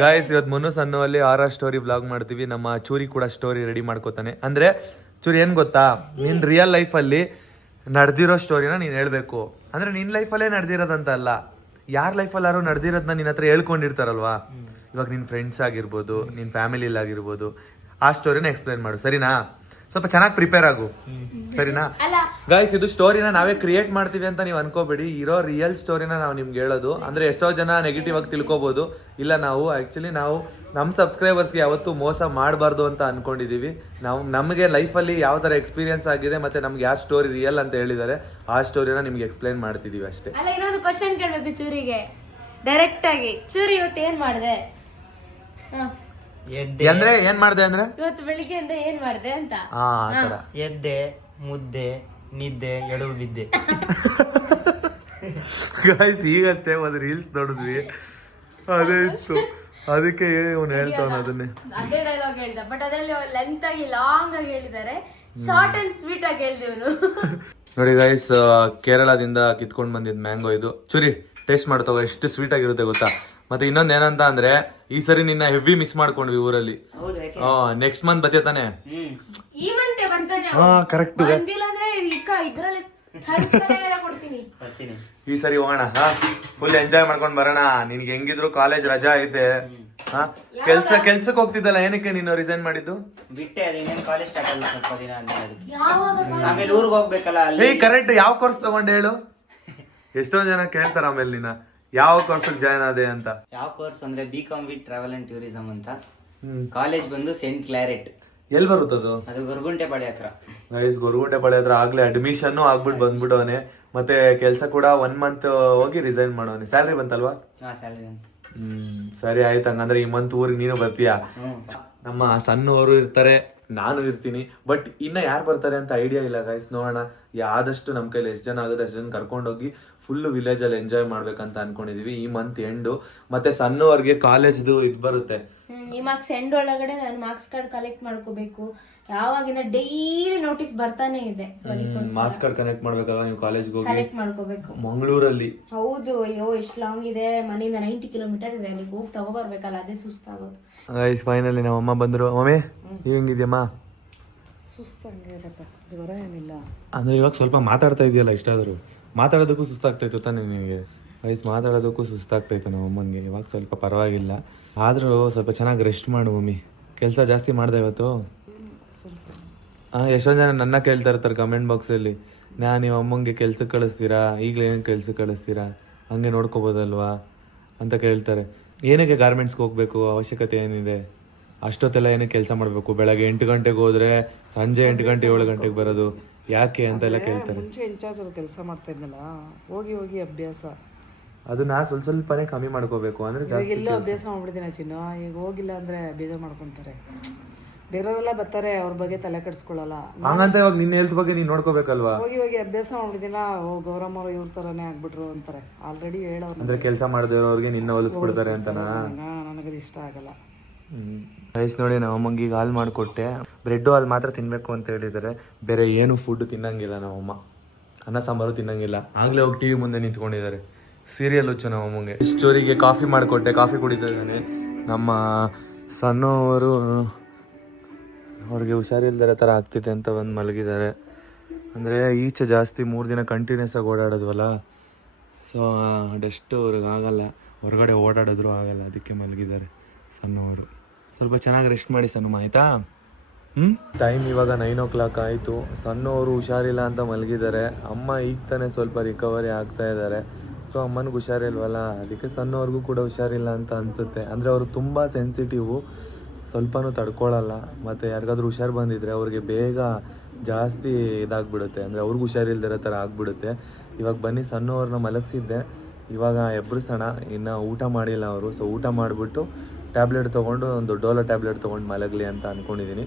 guys. ಇವತ್ತು ಮನು ಸಣ್ಣಲ್ಲಿ ಹಾರರ್ ಸ್ಟೋರಿ ವ್ಲಾಗ್ ಮಾಡ್ತೀವಿ. ನಮ್ಮ ಚೂರಿ ಕೂಡ ಸ್ಟೋರಿ ರೆಡಿ ಮಾಡ್ಕೋತಾನೆ. ಅಂದ್ರೆ ಚೂರಿ ಏನ್ ಗೊತ್ತಾ, ನಿನ್ ರಿಯಲ್ ಲೈಫ್ ಅಲ್ಲಿ ನಡೆದಿರೋ ಸ್ಟೋರಿನ ನೀನ್ ಹೇಳ್ಬೇಕು. ಅಂದ್ರೆ ನಿನ್ ಲೈಫಲ್ಲೇ ನಡೆದಿರೋದಂತ ಅಲ್ಲ, ಯಾರ ಲೈಫಲ್ಲಿ ಯಾರು ನಡೆದಿರೋದನ್ನ ನಿನ್ನ ಹತ್ರ ಹೇಳ್ಕೊಂಡಿರ್ತಾರಲ್ವಾ? ಇವಾಗ ನಿನ್ ಫ್ರೆಂಡ್ಸ್ ಆಗಿರ್ಬೋದು, ನಿನ್ ಫ್ಯಾಮಿಲಿಲಿ ಆಗಿರ್ಬೋದು, ಆ ಸ್ಟೋರಿನ ಎಕ್ಸ್ಪ್ಲೈನ್ ಮಾಡು, ಸರಿನಾ? ಸ್ವಲ್ಪ ಚೆನ್ನಾಗಿ ಪ್ರಿಪೇರ್ ಆಗು, ಸರಿನಾ ಗೈಸ್? ಇದು ಸ್ಟೋರಿನ ನಾವೇ ಕ್ರಿಯೇಟ್ ಮಾಡ್ತೀವಿ ಅಂತ ನೀವು ಅನ್ಕೋಬೇಡಿ. ಇರೋ ರಿಯಲ್ ಸ್ಟೋರಿನ ನಾವು ನಿಮ್ಗೆ ಹೇಳೋದು. ಅಂದ್ರೆ ಎಷ್ಟೋ ಜನ ನೆಗೆಟಿವ್ ಆಗಿ ತಿಳ್ಕೊಬಹುದು. ಇಲ್ಲ, ನಾವು ಆಕ್ಚುಲಿ ನಾವು ನಮ್ಮ ಸಬ್ಸ್ಕ್ರೈಬರ್ಸ್ಗೆ ಯಾವತ್ತೂ ಮೋಸ ಮಾಡಬಾರ್ದು ಅಂತ ಅನ್ಕೊಂಡಿದೀವಿ. ನಾವು ನಮಗೆ ಲೈಫಲ್ಲಿ ಯಾವ ತರ ಎಕ್ಸ್ಪೀರಿಯನ್ಸ್ ಆಗಿದೆ, ಮತ್ತೆ ನಮ್ಗೆ ಯಾವ ಸ್ಟೋರಿ ರಿಯಲ್ ಅಂತ ಹೇಳಿದ್ದಾರೆ, ಆ ಸ್ಟೋರಿನ ನಿಮ್ಗೆ ಎಕ್ಸ್ಪ್ಲೈನ್ ಮಾಡ್ತಿದೀವಿ ಅಷ್ಟೇ. ಅಲ್ಲ, ಇನ್ನೊಂದು ಕ್ವಶನ್ ಕೇಳಬೇಕು ಚೂರಿಗೆ ಡೈರೆಕ್ಟ್ ಆಗಿ. ಚೂರಿ, ಇವತ್ತು ಏನ್ ಮಾಡಿದೆ? ಅಂದ್ರೆ ಏನ್ ಮಾಡ್ದೆ ಅಂದ್ರೆ ಇವತ್ತು ಬೆಳಿಗ್ಗೆಯಿಂದ ಏನ್ ಮಾಡ್ದೆ ಅಂತ. ಎದ್ದೆ, ಮುದ್ದೆ, ನಿದ್ದೆ, ಎಡವು ಬಿದ್ದೆ. ಗೈಸ್, ಈಗಷ್ಟೇ ಒಂದು ರೀಲ್ಸ್ ನೋಡಿದ್ವಿ, ಅದೇ ಇತ್ತು. ಅದಕ್ಕೆ ಅವ್ನು ಹೇಳ್ತಾವ ಅದನ್ನೇ, ಅದೇ ಡೈಲಾಗ್ ಹೇಳ್ದ. ಬಟ್ ಅದರಲ್ಲಿ ಲೆಂತ್ ಆಗಿ ಲಾಂಗ್ ಆಗಿ ಹೇಳಿದ್ದಾರೆ, ಶಾರ್ಟ್ ಅಂಡ್ ಸ್ವೀಟ್ ಆಗಿ ಹೇಳ್ದೇವ್ರು. ನೋಡಿ ಗೈಸ್, ಕೇರಳದಿಂದ ಕಿತ್ಕೊಂಡ್ ಬಂದಿದ್ ಮ್ಯಾಂಗೋ ಇದು. ಚೂರಿ ಟೇಸ್ಟ್ ಮಾಡ್ತಾವ, ಎಷ್ಟು ಸ್ವೀಟ್ ಆಗಿರುತ್ತೆ ಗೊತ್ತಾ? ಮತ್ತೆ ಇನ್ನೊಂದ್ ಏನಂತ ಅಂದ್ರೆ, ಈ ಸರಿ ನಿನ್ನ ಹೆವಿ ಮಿಸ್ ಮಾಡ್ಕೊಂಡ್ವಿ ಊರಲ್ಲಿ. ನೆಕ್ಸ್ಟ್ ಮಂತ್ ಬತ್ತೆ ತಾನೆ? ಈ ಮಂತೆ ಬಂತಾನೆ. ಕರೆಕ್ಟ್. ಬಂದಿಲ್ಲ ಅಂದ್ರೆ ಇದ್ರಲ್ಲಿ ಕೊಡ್ತೀನಿ. ಬರ್ತೀನಿ. ಈ ಸರಿ ಹೋಗೋಣ ಫುಲ್ ಎಂಜಾಯ್ ಮಾಡ್ಕೊಂಡ್ ಬರೋಣ. ನಿನ್ಗೆ ಹೆಂಗಿದ್ರು ಕಾಲೇಜ್ ರಜಾ ಐತೆ. ಕೆಲ್ಸಕ್ಕೆ ಹೋಗ್ತಿದ್ದಲ್ಲ, ಏನಕ್ಕೆ ನೀನು ರಿಸೈನ್ ಮಾಡಿದ್ದು? ಬಿಟ್ಟೆ, ಅದು ಇನ್ನೇನು ಕಾಲೇಜ್ ಸ್ಟಾರ್ಟ್ ಆಗಲ್ಲ ಸ್ವಲ್ಪ ದಿನ ಅಂತ. ಆಮೇಲೆ ಊರಿಗೆ ಹೋಗ್ಬೇಕಲ್ಲ ಅಲ್ಲಿ. ಕರೆಕ್ಟ್ ಯಾವ ಕೋರ್ಸ್ ತಗೊಂಡೆ ಹೇಳು? ಎಷ್ಟೊಂದ್ ಜನ ಕೇಳ್ತಾರ ಆಮೇಲೆ ನೀನ ಯಾವ ಕೋರ್ಸ್ ಜಾಯ್ನ್ ಆದೆ ಅಂತ. ಯಾವ ಕೋರ್ಸ್ ಅಂದ್ರೆ B.Com with travel and tourism ಅಂತ. ಕಾಲೇಜ್ ಬಂದು ಸೆಂಟ್ ಕ್ಲಾರೆಟ್. ಎಲ್ಲಿ ಬರುತ್ತದು? ಅದು ಗೊರಗುಂಟೆಪಾಳ್ಯ ಹತ್ರ. ಗೈಸ್, ಗೊರಗುಂಟೆಪಾಳ್ಯ ಹತ್ರ. ಆಗ್ಲೇ ಅಡ್ಮಿಷನ್ ಆಗ್ಬಿಟ್ಟು ಬಂದ್ಬಿಟ್ಟವನೆ. ಮತ್ತೆ ಕೆಲ್ಸ ಕೂಡ 1 month ಹೋಗಿ ರಿಸೈನ್ ಮಾಡೋನೆ. ಸ್ಯಾಲ್ರಿ ಬಂತಲ್ವಾ? ಸ್ಯಾಲ್ರಿ ಅಂತ. ಸರಿ ಆಯ್ತು. ಹಂಗಂದ್ರೆ ಈ ಮಂತ್ ಊರಿಗೆ ನೀನು ಬರ್ತೀಯಾ? ನಮ್ಮ ಸಣ್ಣವರು ಇರ್ತಾರೆ, ನಾನು ಇರ್ತೀನಿ. ಬಟ್ ಇನ್ನ ಯಾರು ಬರ್ತಾರೆ ಅಂತ ಐಡಿಯಾ ಇಲ್ಲ ಗೈಸ್. ನೋಡೋಣ, ಆದಷ್ಟು ನಮ್ಮ ಕೈಲಿ ಎಷ್ಟು ಜನ ಆಗುತ್ತೆ ಅಷ್ಟು ಜನ ಕರ್ಕೊಂಡೋಗಿ ಫುಲ್ ವಿಲೇಜ್ ಅಲ್ಲಿ ಎಂಜಾಯ್ ಮಾಡ್ಬೇಕಂತ ಅನ್ಕೊಂಡಿದೀವಿ ಈ ಮಂತ್ ಎಂಡು. ಮತ್ತೆ ಸಣ್ಣವರ್ಗೆ ಕಾಲೇಜ್ದು ಇದು ಬರುತ್ತೆ. ಈ ಮಾರ್ಕ್ಸ್ ಎಂಡ್ ಒಳಗಡೆ ನಾನು ಮಾರ್ಕ್ಸ್ ಕಾರ್ಡ್ ಕಲೆಕ್ಟ್ ಮಾಡ್ಕೋಬೇಕು. ಯಾವಾಗಿಂದ ಡೈಲಿ ನೋಟಿಸ್ ಬರ್ತಾನೆ ಇದೆ. ಮಾರ್ಕ್ಸ್ ಕಾರ್ಡ್ ಕನೆಕ್ಟ್ ಮಾಡ್ಬೇಕಲ್ವಾ ನೀವು ಕಾಲೇಜ್ಗೆ ಹೋಗಿ? ಕಲೆಕ್ಟ್ ಮಾಡ್ಕೋಬೇಕು ಮಂಗಳೂರಲ್ಲಿ. ಹೌದು. ಅಯ್ಯೋ ಎಷ್ಟು ಲಾಂಗ್ ಇದೆ, ಮನೆಯಿಂದ 90 ಕಿಲೋಮೀಟರ್ ಇದೆ. ಅಲ್ಲಿಗೆ ಹೋಗಿ ತಗೋಬರ್ಬೇಕಲ್ಲ, ಅದೇ ಸುಸ್ತಾಗೋದು. ಗೈಸ್, ಫೈನಲಿ ನಮ್ಮ ಅಮ್ಮ ಬಂದ್ರು. ಮಮ್ಮಿ ಹೆಂಗಿದ್ಯಮ್ಮ? ಸುಸ್ತಾಗಿರಪ್ಪ, ಜ್ವರ ಏನಿಲ್ಲ. ಅಂದ್ರೆ ಇವಾಗ ಸ್ವಲ್ಪ ಮಾತಾಡ್ತಾ ಇದೆಯಲ್ಲ, ಇಷ್ಟಾದ್ರು ಮಾತಾಡೋದಕ್ಕೂ ಸುಸ್ತಾಗ್ತೈತೆ ತಾನೇ ನಿನಗೆ? ವಯಸ್ಸು ಮಾತಾಡೋದಕ್ಕೂ ಸುಸ್ತಾಗ್ತೈತೆ ನಮ್ಮ ಅಮ್ಮನಿಗೆ. ಇವಾಗ ಸ್ವಲ್ಪ ಪರವಾಗಿಲ್ಲ, ಆದರೂ ಸ್ವಲ್ಪ ಚೆನ್ನಾಗಿ ರೆಸ್ಟ್ ಮಾಡು ಮಮ್ಮಿ. ಕೆಲಸ ಜಾಸ್ತಿ ಮಾಡ್ದೆ ಇವತ್ತು? ಎಷ್ಟೊಂದು ಜನ ನನ್ನ ಕೇಳ್ತಾ ಇರ್ತಾರೆ ಕಮೆಂಟ್ ಬಾಕ್ಸಲ್ಲಿ, ನೀವು ಅಮ್ಮಂಗೆ ಕೆಲ್ಸಕ್ಕೆ ಕಳಿಸ್ತೀರಾ, ಈಗಲೇ ಏನು ಕೆಲ್ಸಕ್ಕೆ ಕಳಿಸ್ತೀರಾ, ಹಂಗೆ ನೋಡ್ಕೋಬೋದಲ್ವಾ ಅಂತ ಕೇಳ್ತಾರೆ. ಏನಕ್ಕೆ ಗಾರ್ಮೆಂಟ್ಸ್ಗೆ ಹೋಗ್ಬೇಕು, ಅವಶ್ಯಕತೆ ಏನಿದೆ? ಅಷ್ಟೊತ್ತೆಲ್ಲ ಏನಕ್ಕೆ ಕೆಲಸ ಮಾಡಬೇಕು? ಬೆಳಗ್ಗೆ 8 ಗಂಟೆಗೆ ಹೋದ್ರೆ ಸಂಜೆ 8 ಗಂಟೆ 7 ಗಂಟೆಗೆ ಬರೋದು ಯಾಕೆ ಅಂತೆಲ್ಲ ಕೇಳ್ತಾರೆ. ಮುಂಚೆ ಇನ್ಚಾರ್ಜ್ ಕೆಲಸ ಮಾಡ್ತಾ ಇದ್ನಲ್ಲ, ಹೋಗಿ ಹೋಗಿ ಅಭ್ಯಾಸ. ಅದು ನಾ ಸ್ವಲ್ಪನೇ ಕಮ್ಮಿ ಮಾಡ್ಕೋಬೇಕು ಅಂದ್ರೆ ಜಾಸ್ತಿ ಎಲ್ಲೋ ಅಭ್ಯಾಸ ಮಾಡ್ಬಿಡ್ತೀನಿ ಚಿನ್ನ. ಈಗ ಹೋಗಿಲ್ಲ ಅಂದ್ರೆ ಬೇಜಾರು ಮಾಡ್ಕೊಂತಾರೆ. ಬೇರೆಯವರೆಲ್ಲ ಬರ್ತಾರೆ, ಅವ್ರ ಬಗ್ಗೆ ತಲೆ ಕೆಡಿಸ್ಕೊಳ್ಳಲ್ಲ. ಹಂಗಂತ ಇವಾಗ ನಿನ್ನ ಹೆಲ್ತ್ ಬಗ್ಗೆ ನೀನ್ ನೋಡ್ಕೋಬೇಕಲ್ವಾ? ಹೋಗಿ ಹೋಗಿ ಅಭ್ಯಾಸ ಮಾಡ್ಬಿಡ್ತೀನ. ಗೌರಮ್ಮ ಅವ್ರು ಇವ್ರ ತರಾನೇ ಆಗ್ಬಿಟ್ರು ಅಂತಾರೆ. ಆಲ್ರೆಡಿ ಹೇಳೋರು. ಅಂದ್ರೆ ಕೆಲಸ ಮಾಡದಿರೋರಿಗೆ ನಿನ್ನ ಹೋಲಿಸ್ಬಿಡ್ತಾರೆ ಅಂತನಾ? ನನಗದು ಇಷ್ಟ ಆಗಲ್ಲ. ರೈಸ್ ನೋಡಿ, ನಾವು ಅಮ್ಮಂಗೆ ಈಗ ಹಾಲು ಮಾಡಿಕೊಟ್ಟೆ. ಬ್ರೆಡ್ಡು ಹಾಲು ಮಾತ್ರ ತಿನ್ಬೇಕು ಅಂತ ಹೇಳಿದ್ದಾರೆ. ಬೇರೆ ಏನು ಫುಡ್ ತಿನ್ನಂಗಿಲ್ಲ ನಮ್ಮಮ್ಮ. ಅನ್ನ ಸಾಂಬಾರು ತಿನ್ನಂಗಿಲ್ಲ. ಆಗ್ಲೇ ಹೋಗಿ ಟಿವಿ ಮುಂದೆ ನಿಂತ್ಕೊಂಡಿದ್ದಾರೆ. ಸೀರಿಯಲ್ ಹುಚ್ಚು ನಮ್ಮ ಅಮ್ಮಂಗೆ. ಸ್ಟೋರಿಗೆ ಕಾಫಿ ಮಾಡಿಕೊಟ್ಟೆ, ಕಾಫಿ ಕುಡಿತಿದ್ದಾನೆ. ನಮ್ಮ ಸಣ್ಣವರು ಅವ್ರಿಗೆ ಹುಷಾರಿಲ್ದಿರೋ ಥರ ಆಗ್ತಿದೆ ಅಂತ ಬಂದು ಮಲಗಿದ್ದಾರೆ. ಅಂದರೆ ಈಚೆ ಜಾಸ್ತಿ 3 ದಿನ ಕಂಟಿನ್ಯೂಸ್ ಆಗಿ ಓಡಾಡೋದ್ವಲ್ಲ, ಸೊ ಡಸ್ಟು ಅವ್ರಿಗೆ ಆಗಲ್ಲ, ಹೊರಗಡೆ ಓಡಾಡಿದ್ರು ಆಗಲ್ಲ, ಅದಕ್ಕೆ ಮಲಗಿದ್ದಾರೆ ಸಣ್ಣವರು. ಸ್ವಲ್ಪ ಚೆನ್ನಾಗಿ ರೆಸ್ಟ್ ಮಾಡಿ ಸಣ್ಣಮ್ಮ, ಆಯಿತಾ? ಟೈಮ್ ಇವಾಗ 9 o'clock ಆಯಿತು. ಸಣ್ಣವರು ಹುಷಾರಿಲ್ಲ ಅಂತ ಮಲಗಿದ್ದಾರೆ. ಅಮ್ಮ ಈಗ ತಾನೇ ಸ್ವಲ್ಪ ರಿಕವರಿ ಆಗ್ತಾ ಇದ್ದಾರೆ. ಸೊ ಅಮ್ಮನಿಗೆ ಹುಷಾರಿಲ್ವಲ್ಲ, ಅದಕ್ಕೆ ಸಣ್ಣವ್ರಿಗೂ ಕೂಡ ಹುಷಾರಿಲ್ಲ ಅಂತ ಅನಿಸುತ್ತೆ. ಅಂದರೆ ಅವರು ತುಂಬ ಸೆನ್ಸಿಟಿವು, ಸ್ವಲ್ಪನೂ ತಡ್ಕೊಳ್ಳಲ್ಲ. ಮತ್ತು ಯಾರಿಗಾದ್ರೂ ಹುಷಾರು ಬಂದಿದ್ರೆ ಅವ್ರಿಗೆ ಬೇಗ ಜಾಸ್ತಿ ಇದಾಗ್ಬಿಡುತ್ತೆ, ಅಂದರೆ ಅವ್ರಿಗೂ ಹುಷಾರಿಲ್ದಿರೋ ಥರ ಆಗ್ಬಿಡುತ್ತೆ. ಇವಾಗ ಬನ್ನಿ ಸಣ್ಣವ್ರನ್ನ ಮಲಗಿಸಿದ್ದೆ, ಇವಾಗ ಎಬ್ರಿಸೋಣ. ಇನ್ನು ಊಟ ಮಾಡಿಲ್ಲ ಅವರು, ಸೊ ಊಟ ಮಾಡಿಬಿಟ್ಟು ಟ್ಯಾಬ್ಲೆಟ್ ತೊಗೊಂಡು ಒಂದು ಡೋಲೋ ಟ್ಯಾಬ್ಲೆಟ್ ತೊಗೊಂಡು ಮಲಗಲಿ ಅಂತ ಅಂದ್ಕೊಂಡಿದ್ದೀನಿ.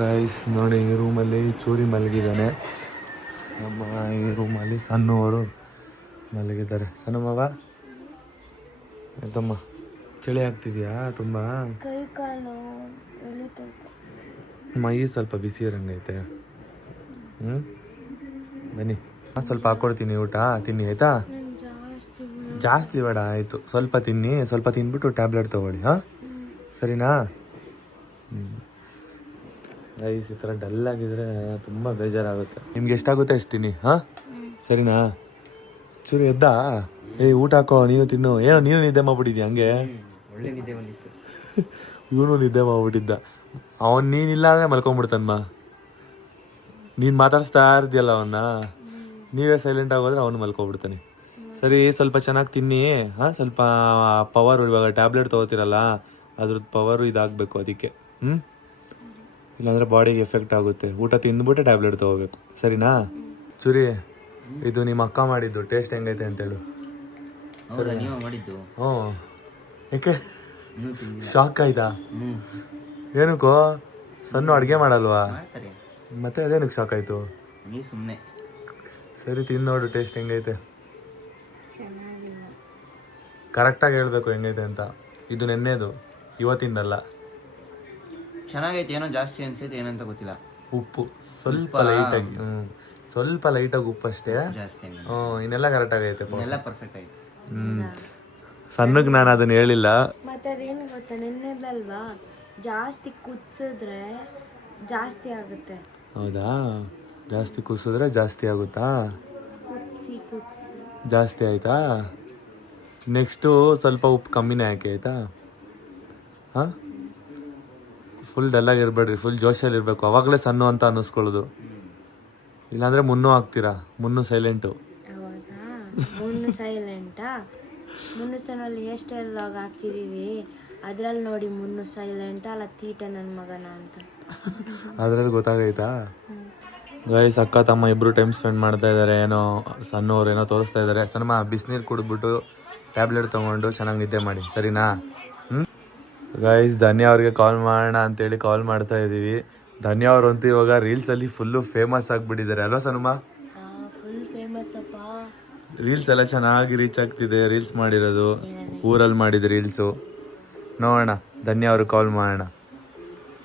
ಗೈಸ್ ನೋಡಿ, ಈ ರೂಮಲ್ಲಿ ಚೂರಿ ಮಲಗಿದ್ದಾನೆ. ನಮ್ಮ ಈ ರೂಮಲ್ಲಿ ಸಣ್ಣವರು ಮಲಗಿದ್ದಾರೆ. ಸಣ್ಣಮ್ಮವ ಆಯ್ತಮ್ಮ, ಚಳಿ ಆಗ್ತಿದೆಯಾ ತುಂಬ? ಕೈ ಕಾಲು ಎಳಿತೈತೆ, ಮೈ ಸ್ವಲ್ಪ ಬಿಸಿ ಇರಂಗೈತೆ. ಬನ್ನಿ, ಸ್ವಲ್ಪ ಹಾಕ್ಕೊಡ್ತೀನಿ, ಊಟ ತಿನ್ನಿ ಆಯಿತಾ? ಜಾಸ್ತಿ ಬೇಡ, ಆಯಿತು, ಸ್ವಲ್ಪ ತಿನ್ನಿ. ಸ್ವಲ್ಪ ತಿನ್ಬಿಟ್ಟು ಟ್ಯಾಬ್ಲೆಟ್ ತೊಗೊಳ್ಳಿ, ಹಾಂ ಸರಿನಾ? ಈ ಥರ ಡಲ್ ಆಗಿದ್ರೆ ತುಂಬ ಬೇಜಾರಾಗುತ್ತೆ. ನಿಮ್ಗೆ ಎಷ್ಟಾಗುತ್ತೆ ಅಷ್ಟು ತಿನ್ನಿ, ಹಾಂ ಸರಿನಾ? ಚೂರು ಎದ್ದಾ? ಊಟ ಹಾಕೋ, ನೀನು ತಿನ್ನು. ಏನೋ ನೀನು ನಿದ್ದೆ ಮಾಡ್ಬಿಟ್ಟಿದ್ಯಾ ಹಂಗೆ? ಒಳ್ಳೆ ನಿದ್ದೆ ಬಂದಿತ್ತು. ಇವನು ನಿದ್ದೆ ಮಾಡ್ಬಿಟ್ಟಿದ್ದ. ನೀನಿಲ್ಲ ಅಂದರೆ ಮಲ್ಕೊಂಡ್ಬಿಡ್ತಾನಮ್ಮ. ನೀನು ಮಾತಾಡಿಸ್ತಾ ಇರ್ತೀಯಲ್ಲ ಅವನ್ನ, ನೀವೇ ಸೈಲೆಂಟ್ ಆಗೋದ್ರೆ ಅವನು ಮಲ್ಕೊಂಡ್ಬಿಡ್ತಾನೆ. ಸರಿ, ಸ್ವಲ್ಪ ಚೆನ್ನಾಗಿ ತಿನ್ನಿ, ಹಾಂ? ಸ್ವಲ್ಪ ಪವರ್, ಇವಾಗ ಟ್ಯಾಬ್ಲೆಟ್ ತೊಗೋತೀರಲ್ಲ ಅದ್ರದ್ದು ಪವರು ಇದಾಗಬೇಕು, ಅದಕ್ಕೆ. ಇಲ್ಲಾಂದರೆ ಬಾಡಿಗೆ ಎಫೆಕ್ಟ್ ಆಗುತ್ತೆ. ಊಟ ತಿಂದ್ಬಿಟ್ಟೆ ಟ್ಯಾಬ್ಲೆಟ್ ತೊಗೋಬೇಕು, ಸರಿನಾ? ಚೂರಿ, ಇದು ನಿಮ್ಮ ಅಕ್ಕ ಮಾಡಿದ್ದು, ಟೇಸ್ಟ್ ಹೆಂಗೈತೆ ಅಂತೇಳು. ಸರಿ, ನೀವು ಮಾಡಿದ್ದು? ಹ್ಞೂ. ಯಾಕೆ ಶಾಕ್ ಆಯ್ತಾ? ಏನಕ್ಕೋ? ಸಣ್ಣ ಅಡುಗೆ ಮಾಡಲ್ವಾ? ಮಾಡ್ತಾರೆ. ಮತ್ತೆ ಅದೇನಕ್ಕೆ ಶಾಕ್ ಆಯಿತು? ನೀವು ಸುಮ್ಮನೆ. ಸರಿ, ತಿಂದು ನೋಡು ಟೇಸ್ಟ್ ಹೆಂಗೈತೆ. ಕರೆಕ್ಟಾಗಿ ಹೇಳ್ಬೇಕು ಹೆಂಗೈತೆ ಅಂತ. ಇದು ನೆನ್ನೆದು, ಇವತ್ತಿಂದಲ್ಲ. ಚೆನ್ನಾಗೈತೆ, ಏನೋ ಜಾಸ್ತಿ ಅನ್ಸೈತೆ, ಏನಂತ ಗೊತ್ತಿಲ್ಲ. ಉಪ್ಪು ಸ್ವಲ್ಪ ಲೈಟಾಗಿ, ಸ್ವಲ್ಪ ಲೈಟಾಗಿ ಉಪ್ಪು ಅಷ್ಟೇ. ಜಾಸ್ತಿ ಇನ್ನೆಲ್ಲ ಕರೆಕ್ಟಾಗೈತೆ, ಎಲ್ಲ ಪರ್ಫೆಕ್ಟ್ ಆಯ್ತು. ಸಣ್ಣಗೆ ನಾನು ಅದನ್ನ ಹೇಳಿಲ್ಲ. ಮತ್ತೆ ಅದೇನು ಗೊತ್ತಾ, ನೆನ್ನೆದಲ್ವಾ, ಜಾಸ್ತಿ ಕುದಿಸಿದ್ರೆ ಜಾಸ್ತಿ ಆಗುತ್ತೆ. ಹೌದಾ? ಜಾಸ್ತಿ ಕುಸಿದ್ರೆ ಜಾಸ್ತಿ ಆಗುತ್ತಾ? ಜಾಸ್ತಿ ಆಯಿತಾ? ನೆಕ್ಸ್ಟು ಸ್ವಲ್ಪ ಉಪ್ಪು ಕಮ್ಮಿನೇ ಹಾಕಿ ಆಯಿತಾ? ಹಾಂ, ಫುಲ್ ಡಲ್ಲಾಗಿ ಇರಬೇಡ್ರಿ, ಫುಲ್ ಜೋಶಲ್ಲಿ ಇರಬೇಕು. ಅವಾಗಲೇ ಸಣ್ಣ ಅಂತ ಅನ್ನಿಸ್ಕೊಳ್ಳೋದು. ಇಲ್ಲಾಂದರೆ ಮುನ್ನೂ ಹಾಕ್ತೀರಾ. ಮುನ್ನು ಸೈಲೆಂಟು. ಹೌದಾ? ಮುನ್ನು ಸೈಲೆಂಟಾ? ಮುನ್ನು ಸನಲ್ಲಿ ಹೇರ್ ಲಾಗ್ ಹಾಕಿದ್ದೀವಿ, ಅದ್ರಲ್ಲಿ ನೋಡಿ ಮುನ್ನು ಸೈಲೆಂಟಾ ಅಲ್ಲ ತೀಟ ನನ್ನ ಮಗನ ಅಂತ. ಅದರಲ್ಲಿ ಗೊತ್ತಾಗೈತಾ? ಗೈಸ್, ಅಕ್ಕ ತಮ್ಮ ಇಬ್ಬರು ಟೈಮ್ ಸ್ಪೆಂಡ್ ಮಾಡ್ತಾ ಇದ್ದಾರೆ. ಏನೋ ಸಣ್ಣವ್ರು ಏನೋ ತೋರಿಸ್ತಾ ಇದ್ದಾರೆ. ಸಣ್ಣ ಬಿಸಿನೀರು ಕುಡಿದ್ಬಿಟ್ಟು ಟ್ಯಾಬ್ಲೆಟ್ ತೊಗೊಂಡು ಚೆನ್ನಾಗಿ ನಿದ್ದೆ ಮಾಡಿ, ಸರಿನಾ? ಗೈಸ್, ಧನ್ಯ ಅವ್ರಿಗೆ ಕಾಲ್ ಮಾಡೋಣ ಅಂತೇಳಿ ಕಾಲ್ ಮಾಡ್ತಾ ಇದ್ದೀವಿ. ಧನ್ಯ ಅವ್ರಂತೂ ಇವಾಗ ರೀಲ್ಸಲ್ಲಿ ಫುಲ್ಲು ಫೇಮಸ್ ಆಗಿಬಿಟ್ಟಿದ್ದಾರೆ ಅಲ್ವಾ ಸನುಮ? ಫುಲ್ ಫೇಮಸ್ ಅಪ್ಪ. ರೀಲ್ಸ್ ಎಲ್ಲ ಚೆನ್ನಾಗಿ ರೀಚ್ ಆಗ್ತಿದೆ. ರೀಲ್ಸ್ ಮಾಡಿರೋದು ಊರಲ್ಲಿ ಮಾಡಿದ ರೀಲ್ಸು. ನೋಡೋಣ, ಧನ್ಯ ಅವ್ರಿಗೆ ಕಾಲ್ ಮಾಡೋಣ.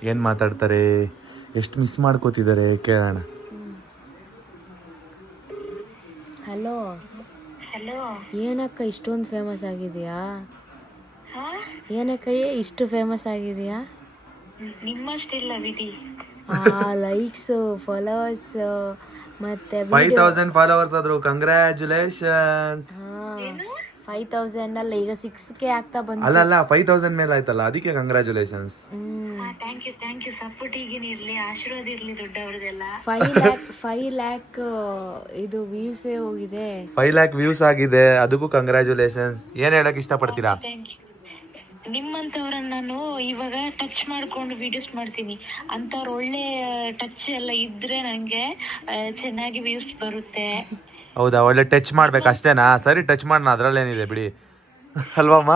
ಏನು ಮಾತಾಡ್ತಾರೆ, ಎಷ್ಟು ಮಿಸ್ ಮಾಡ್ಕೋತಿದ್ದಾರೆ ಕೇಳೋಣ. ಹಲೋ. ಏನಕ್ಕ ಇಷ್ಟೊಂದು ಫೇಮಸ್ ಆಗಿದೆಯಾ? ಏನಕ್ಕ ಇಷ್ಟು ಫೇಮಸ್ ಆಗಿದೆಯಾ? ನಿಮ್ಮಷ್ಟಿಲ್ಲ ವಿಧಿ. ಲೈಕ್ಸ್, ಫಾಲೋವರ್ಸ್ ಮತ್ತೆ 5000 ಫಾಲೋವರ್ಸ್ ಆದ್ರು. ಕಂಗ್ರ್ಯಾಚುಲೇಷನ್ಸ್. 5000 ಅಲ್ಲ, ಈಗ 6K ಆಗ್ತಾ ಬಂತು. ಅಲ್ಲ 5000 ಮೇಲೆ ಆಯ್ತಲ್ಲ, ಅದಕ್ಕೆ ಕಂಗ್ರ್ಯಾಚುಲೇಷನ್ಸ್. Thank you. ಸಪೋರ್ಟ್ ಈಗೇನು ಇರ್ಲಿ, ಆಶೀರ್ವಾದ ಇರ್ಲಿ ದೊಡ್ಡವ್ರದೆಲ್ಲ. 5 ಲ್ಯಾಕ್ ಇದು ವ್ಯೂಸ್ ಹೋಗಿದೆ. 5 ಲ್ಯಾಕ್ ವ್ಯೂಸ್ ಆಗಿದೆ, ಅದಕ್ಕೂ ಕಂಗ್ರ್ಯಾಚುಲೇಷನ್ಸ್. ಏನ್ ಹೇಳಕ್ ಇಷ್ಟಪಡ್ತೀರಾ? ನಿಮ್ಮಂತವ್ರನ್ನ ನಾನು ಇವಾಗ ಟಚ್ ಮಾಡ್ಕೊಂಡು ವಿಡಿಯೋಸ್ ಮಾಡ್ತೀನಿ. ಅಂತವ್ರು ಒಳ್ಳೆ ಟಚ್ ಎಲ್ಲ ಇದ್ರೆ ನಂಗೆ ಚೆನ್ನಾಗಿ ವ್ಯೂಸ್ ಬರುತ್ತೆ. ಹೌದಾ? ಒಳ್ಳೆ ಟಚ್ ಮಾಡ್ಬೇಕು ಅಷ್ಟೇನಾ? ಸರಿ, ಟಚ್ ಮಾಡೋಣ, ಅದ್ರಲ್ಲೇನಿದೆ ಬಿಡಿ ಅಲ್ವಮ್ಮ?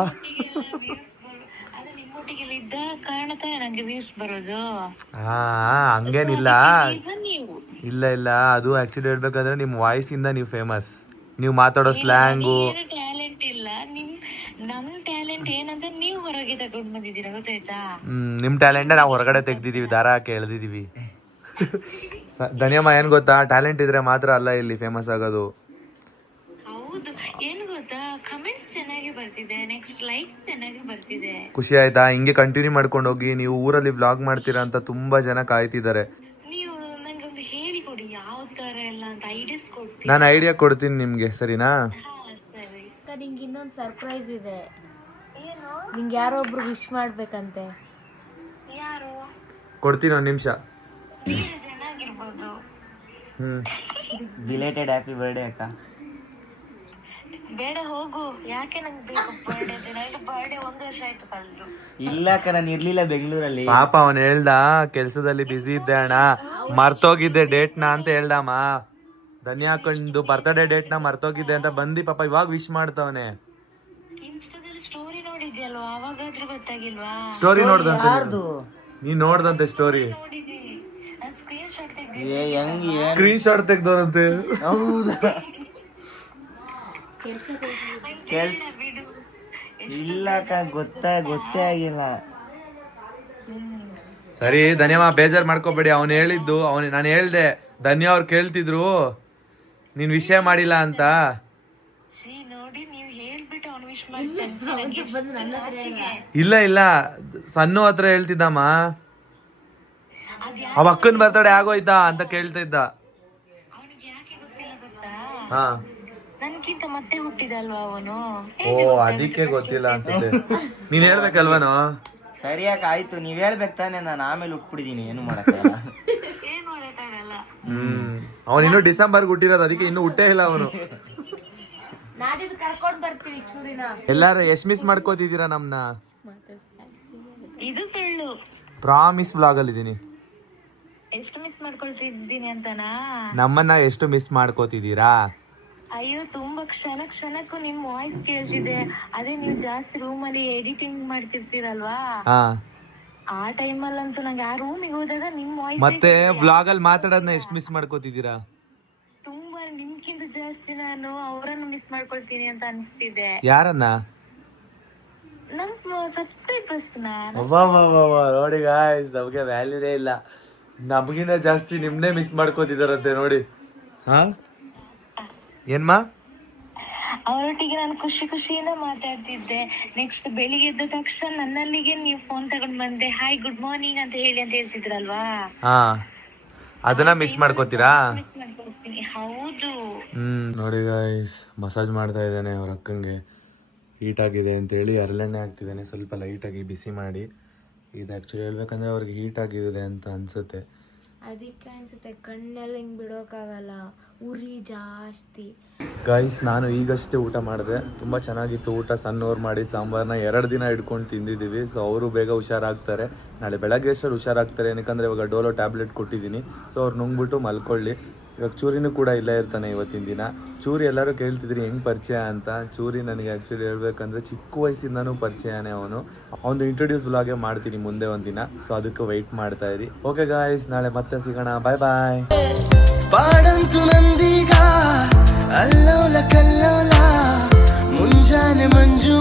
ಅದೇ ನಿಮ್ಮೊಟ್ಟಿಗೆಲ್ಲ ಇದ್ದ ಕಾರಣತಾನೆ ನಂಗೆ ವ್ಯೂಸ್ ಬರೋದು. ಹಂಗೇನಿಲ್ಲ. ನೀವು ಇಲ್ಲ, ಅದು ಆಕ್ಚುಲಿ ಹೇಳ್ಬೇಕಾದ್ರೆ ನಿಮ್ಮ ವಾಯ್ಸ್ ಇಂದ ನೀವು ಫೇಮಸ್. ನೀವು ಮಾತಾಡೋ ಸ್ಲ್ಯಾಂಗು. ಟ್ಯಾಲೆಂಟ್ ಇಲ್ಲ. ನಮ್ ಟ್ಯಾಲೆಂಟ್ ಏನಂತ ನೀವು ಹೊರಗೆ ತಗೊಂಡ್ ಬಂದಿದ್ದೀರಾ, ಗೊತ್ತಾಯ್ತಾ? ನಿಮ್ಮ ಟ್ಯಾಲೆಂಟ್ ನಾವು ಹೊರಗಡೆ ತೆಗ್ದಿದೀವಿ, ದಾರ ಹಾಕಿ ಎಳ್ದಿದೀವಿ. ಧನ್ಯಮ್ಮ, ಏನ್ ಗೊತ್ತಾ, ಟ್ಯಾಲೆಂಟ್ ಇದ್ರೆ ಮಾತ್ರ ಅಲ್ಲ ಇಲ್ಲಿ ಫೇಮಸ್ ಆಗೋದು. ಹೌದು, ಏನು ಗೊತ್ತಾ, ಕಮೆಂಟ್ಸ್ ಚೆನ್ನಾಗಿ ಬರ್ತಿದೆ, ನೆಕ್ಸ್ಟ್ ಲೈಕ್ ಚೆನ್ನಾಗಿ ಬರ್ತಿದೆ. ಖುಷಿ ಆಯ್ತಾ? ಹಿಂಗೆ ಕಂಟಿನ್ಯೂ ಮಾಡ್ಕೊಂಡು ಹೋಗಿ. ನೀವು ಊರಲ್ಲಿ ವ್ಲಾಗ್ ಮಾಡ್ತೀರಾ ಅಂತ ತುಂಬಾ ಜನ ಕಾಯ್ತಿದ್ದಾರೆ. ನೀವು ನಂಗೊಂದು ಹೇಳಿಕೊಡಿ, ಯಾವ ತರ ಎಲ್ಲ ಅಂತ ಐಡಿಯಾಸ್ ಕೊಡ್ತೀನಿ. ನಾನು ಐಡಿಯಾ ಕೊಡ್ತೀನಿ ನಿಮ್ಗೆ, ಸರಿನಾ? ಸರಿ. ನಿಂಗೆ ಇನ್ನೊಂದು ಸರ್ಪ್ರೈಸ್ ಇದೆ. ನಿಂಗೆ ಯಾರೋ ಒಬ್ರು ವಿಶ್ ಮಾಡ್ಬೇಕಂತೆ. ಯಾರು? ಕೊಡ್ತೀನಿ, ಒಂದು ನಿಮಿಷ. ಚೆನ್ನಾಗಿರ್ಬೋದು. ಬಿಲೇಟೆಡ್ ಹ್ಯಾಪಿ ಬರ್ಡೇ ಅಕ್ಕ. ಬೇಡ ಹೋಗು, ಯಾಕೆ ನಂಗೆ ಬೇಕು ಬರ್ಡೇ? ನನಗೆ ಬರ್ಡೇ 1 ವರ್ಷ ಆಯ್ತು ಕಳೆದು. ಇಲ್ಲ ಅಕ್ಕ, ನಾನು ಇರ್ಲಿಲ್ಲ ಬೆಂಗಳೂರಲ್ಲಿ. ಪಾಪ ಅವನು ಹೇಳ್ದ ಕೆಲ್ಸದಲ್ಲಿ ಬಿಸಿ ಇದ್ದೆ ಅಣ್ಣ, ಮರ್ತೋಗಿದ್ದೆ ಡೇಟ್ನ ಅಂತ ಹೇಳ್ದಮ್ಮ. ಧನ್ಯ ಹಾಕೊಂಡು ಬರ್ತ್ಡೇ ಡೇಟ್ನ ಮರ್ತೋಗಿದ್ದೆ ಅಂತ ಬಂದು ಪಾಪ ಇವಾಗ ವಿಶ್ ಮಾಡ್ತಾವನೆ. ಇನ್ಸ್ಟಾದಲ್ಲಿ ಸ್ಟೋರಿ ನೋಡಿದ್ಯಲ್ವಾ, ಅವಾಗಾದ್ರೂ ಗೊತ್ತಾಗಿಲ್ವಾ? ಸ್ಟೋರಿ ನೋಡ್ದಂತೆ ನೀನ್ ನೋಡ್ದಂತೆ ಸ್ಟೋರಿ. ನೋಡಿದ್ದೀನಿ, ನಾನು ಸ್ಕ್ರೀನ್ ಶಾಟ್ ಸ್ಕ್ರೀನ್ ಶಾಟ್ ತೆಗ್ದೋದಂತೆ. ಹೌದಾ? ಕೆಲ್ಸ ಇಲ್ಲ ಅಕ್ಕ, ಗೊತ್ತೇ ಆಗಿಲ್ಲ. ಸರಿ ಧನ್ಯಮ್ಮ, ಬೇಜಾರ್ ಮಾಡ್ಕೋಬೇಡಿ. ಅವನು ಹೇಳಿದ್ದು, ನಾನು ಹೇಳ್ದೆ, ಧನ್ಯ ಅವ್ರು ಕೇಳ್ತಿದ್ರು ನೀನ್ ವಿಷಯ ಮಾಡಿಲ್ಲ ಅಂತ. ನೋಡಿ, ನೀವು ಹೇಳ್ಬಿಟ್ಟು ಅವ್ನು ವಿಶ್ ಮಾಡ್ತಾನೆ. ಇಲ್ಲ ಸಣ್ಣ ಹತ್ರ ಹೇಳ್ತಿದ್ದಮ್ಮ, ಅವ ಅಕ್ಕನ್ ಬರ್ತಡೆ ಆಗೋಯ್ತಾ ಅಂತ ಕೇಳ್ತಾ ಇದ್ದ. ಅವನಿಗೆ ಯಾಕೆ ಗೊತ್ತಿಲ್ಲ ಗೊತ್ತಾ? ಹಾ, ನನ್ಗಿಂತ ಮತ್ತೆ ಹುಟ್ಟಿದಲ್ವಾ ಅವನು. ಓ ಅದಕ್ಕೆ ಗೊತ್ತಿಲ್ಲ ಅನ್ಸುತ್ತೆ. ನೀನ್ ಹೇಳ್ಬೇಕಲ್ವನೋ? ಸರಿ ಅಕ್ಕ, ಆಯ್ತು, ನೀವ್ ಹೇಳ್ಬೇಕು ತಾನೆ. ನಾನು ಆಮೇಲೆ ಉಟ್ಬಿಟ್ಟಿದೀನಿ, ಏನು ಮಾಡಕ್ಕಾಗಲ್ಲ. ಏನ್ ಮಾಡಕ್ಕಾಗಲ್ಲ. ಅವನು ಇನ್ನೂ ಡಿಸೆಂಬರ್ಗೆ ಹುಟ್ಟಿರೋದು, ಅದಕ್ಕೆ ಇನ್ನೂ ಹುಟ್ಟೇ ಇಲ್ಲ ಅವನು. ನಾಡಿದ್ದು ಕರ್ಕೊಂಡ್ ಬರ್ತೀವಿ ಚೂರಿನ. ಎಲ್ಲಾರು ಎಷ್ಟ್ ಮಿಸ್ ಮಾಡ್ಕೋತಿದ್ದೀರಾ ನಮ್ನ? ಇದು ಕೇಳು, ಪ್ರಾಮಿಸ್ ವ್ಲಾಗ್ ಅಲ್ಲಿ ಇದೀನಿ. ಎಷ್ಟು ಮಿಸ್ ಮಾಡ್ಕೊಳ್ತಿದ್ದೀನಿ ಅಂತನಾ? ನಮ್ಮನ್ನ ಎಷ್ಟು ಮಿಸ್ ಮಾಡ್ಕೋತಿದ್ದೀರಾ? ಅಯ್ಯೋ, ತುಂಬಾ ಕ್ಷಣಕ್ಕೂ ನಿಮ್ ವಾಯ್ಸ್ ಕೇಳ್ತಿದೆ. ಅದೇ ನೀವು ಜಾಸ್ತಿ ರೂಮಲ್ಲಿ ಎಡಿಟಿಂಗ್ ಮಾಡ್ತಿರ್ತೀರಲ್ವಾ, ಆ ಟೈಮಲ್ಲಂತೂ ನಂಗೆ ಆ ರೂಮಿಗೆ ಹೋದಾಗ ನಿಮ್ ವಾಯ್ಸ್ ಮತ್ತೆ ವ್ಲಾಗ್ ಅಲ್ಲಿ ಮಾತಾಡೋದನ್ನ ಎಷ್ಟು ಮಿಸ್ ಮಾಡ್ಕೋತಿದ್ದೀರಾ? ತುಂಬಾ. ನಿಮ್ಗಿಂತ ಜಾಸ್ತಿ ನಾನು ಅವರನ್ನು ಮಿಸ್ ಮಾಡ್ಕೊಳ್ತೀನಿ ಅಂತ ಅನಿಸ್ತಿದೆ. ಯಾರನ್ನ? ನಮ್ ಸಬ್ಸ್ಕ್ರೈಬರ್ಸ್ ನೋಡಿ ಗಾಯ್ಸ್, ನಮ್ಗೆ ವ್ಯಾಲ್ಯೂನೇ ಇಲ್ಲ. ನಮಗಿಂತ ಜಾಸ್ತಿ ನಿಮ್ನೇ ಮಿಸ್ ಮಾಡ್ಕೋತಿದಾರಂತೆ ನೋಡಿ. ಹಾ, ಏನ್ಮಾ? ಅವರೊಟ್ಟಿಗೆ ನಾನು ಖುಷಿಯಿಂದ ಮಾತಾಡ್ತಿದ್ದೆ. ನೆಕ್ಸ್ಟ್ ಬೆಳಿಗ್ಗೆ ಎದ್ದ ತಕ್ಷಣ ನನ್ನಲ್ಲಿಗೆ ನೀವು ಫೋನ್ ತಗೊಂಡ್ ಬಂದೆ, ಹಾಯ್ ಗುಡ್ ಮಾರ್ನಿಂಗ್ ಅಂತ ಹೇಳ್ತಿದ್ರಲ್ವಾ. ಹಾ, ಅದನ್ನ ಮಿಸ್ ಮಾಡ್ಕೋತೀರಾ? ಮಾಡ್ಕೊಳ್ತೀನಿ. ಹೌದು. ನೋಡಿ ಗೈಸ್, ಮಸಾಜ್ ಮಾಡ್ತಾ ಇದ್ದಾನೆ ಅವ್ರ ಅಕ್ಕಂಗೆ. ಹೀಟ್ ಆಗಿದೆ ಅಂತೇಳಿ ಹರಳೆಣ್ಣೆ ಹಾಕ್ತಿದ್ದಾನೆ ಸ್ವಲ್ಪ ಲೈಟಾಗಿ ಬಿಸಿ ಮಾಡಿ. ಇದು ಆ್ಯಕ್ಚುಲಿ ಹೇಳ್ಬೇಕಂದ್ರೆ ಅವ್ರಿಗೆ ಹೀಟ್ ಆಗಿದೆ ಅಂತ ಅನ್ಸುತ್ತೆ. ಅದಕ್ಕೆ ಅನ್ಸುತ್ತೆ ಕಣ್ಣೆಲ್ಲ ಹಿಂಗೆ ಬಿಡೋಕ್ಕಾಗಲ್ಲ, ಉರಿ ಜಾಸ್ತಿ. ಗೈಸ್, ನಾನು ಈಗಷ್ಟೇ ಊಟ ಮಾಡಿದೆ. ತುಂಬ ಚೆನ್ನಾಗಿತ್ತು ಊಟ. ಸಣ್ಣವ್ರು ಮಾಡಿ ಸಾಂಬಾರನ್ನ 2 ದಿನ ಇಟ್ಕೊಂಡು ತಿಂದಿದ್ದೀವಿ. ಸೊ ಅವರು ಬೇಗ ಹುಷಾರಾಗ್ತಾರೆ. ನಾಳೆ ಬೆಳಗ್ಗೆ ಅಷ್ಟರಲ್ಲಿ ಹುಷಾರಾಗ್ತಾರೆ. ಏನಕ್ಕಂದರೆ ಇವಾಗ ಡೋಲೋ ಟ್ಯಾಬ್ಲೆಟ್ ಕೊಟ್ಟಿದ್ದೀನಿ. ಸೊ ಅವ್ರು ನುಂಗ್ಬಿಟ್ಟು ಮಲ್ಕೊಳ್ಳಿ. ಇವಾಗ ಚೂರಿನೂ ಕೂಡ ಇಲ್ಲೇ ಇರ್ತಾನೆ ಇವತ್ತಿನ ದಿನ. ಚೂರಿ ಎಲ್ಲರೂ ಕೇಳ್ತಿದ್ರಿ ಹೆಂಗೆ ಪರಿಚಯ ಅಂತ. ಚೂರಿ ನನಗೆ ಆ್ಯಕ್ಚುಲಿ ಹೇಳ್ಬೇಕಂದ್ರೆ ಚಿಕ್ಕ ವಯಸ್ಸಿಂದನೂ ಪರಿಚಯನೇ ಅವನು. ಇಂಟ್ರೊಡ್ಯೂಸ್ ವ್ಲಾಗೇ ಮಾಡ್ತೀನಿ ಮುಂದೆ ಒಂದಿನ. ಸೊ ಅದಕ್ಕೆ ವೆಯ್ಟ್ ಮಾಡ್ತಾ ಇರಿ. ಓಕೆ ಗಾಯ್ಸ್, ನಾಳೆ ಮತ್ತೆ ಸಿಗೋಣ. ಬಾಯ್ ಬಾಯ್. ಪಾಡಂತು ನಂದೀಗ ಅಲ್ಲೋಲ ಕಲ್ಲೋಲ ಮುಂಜಾನೆ ಮಂಜು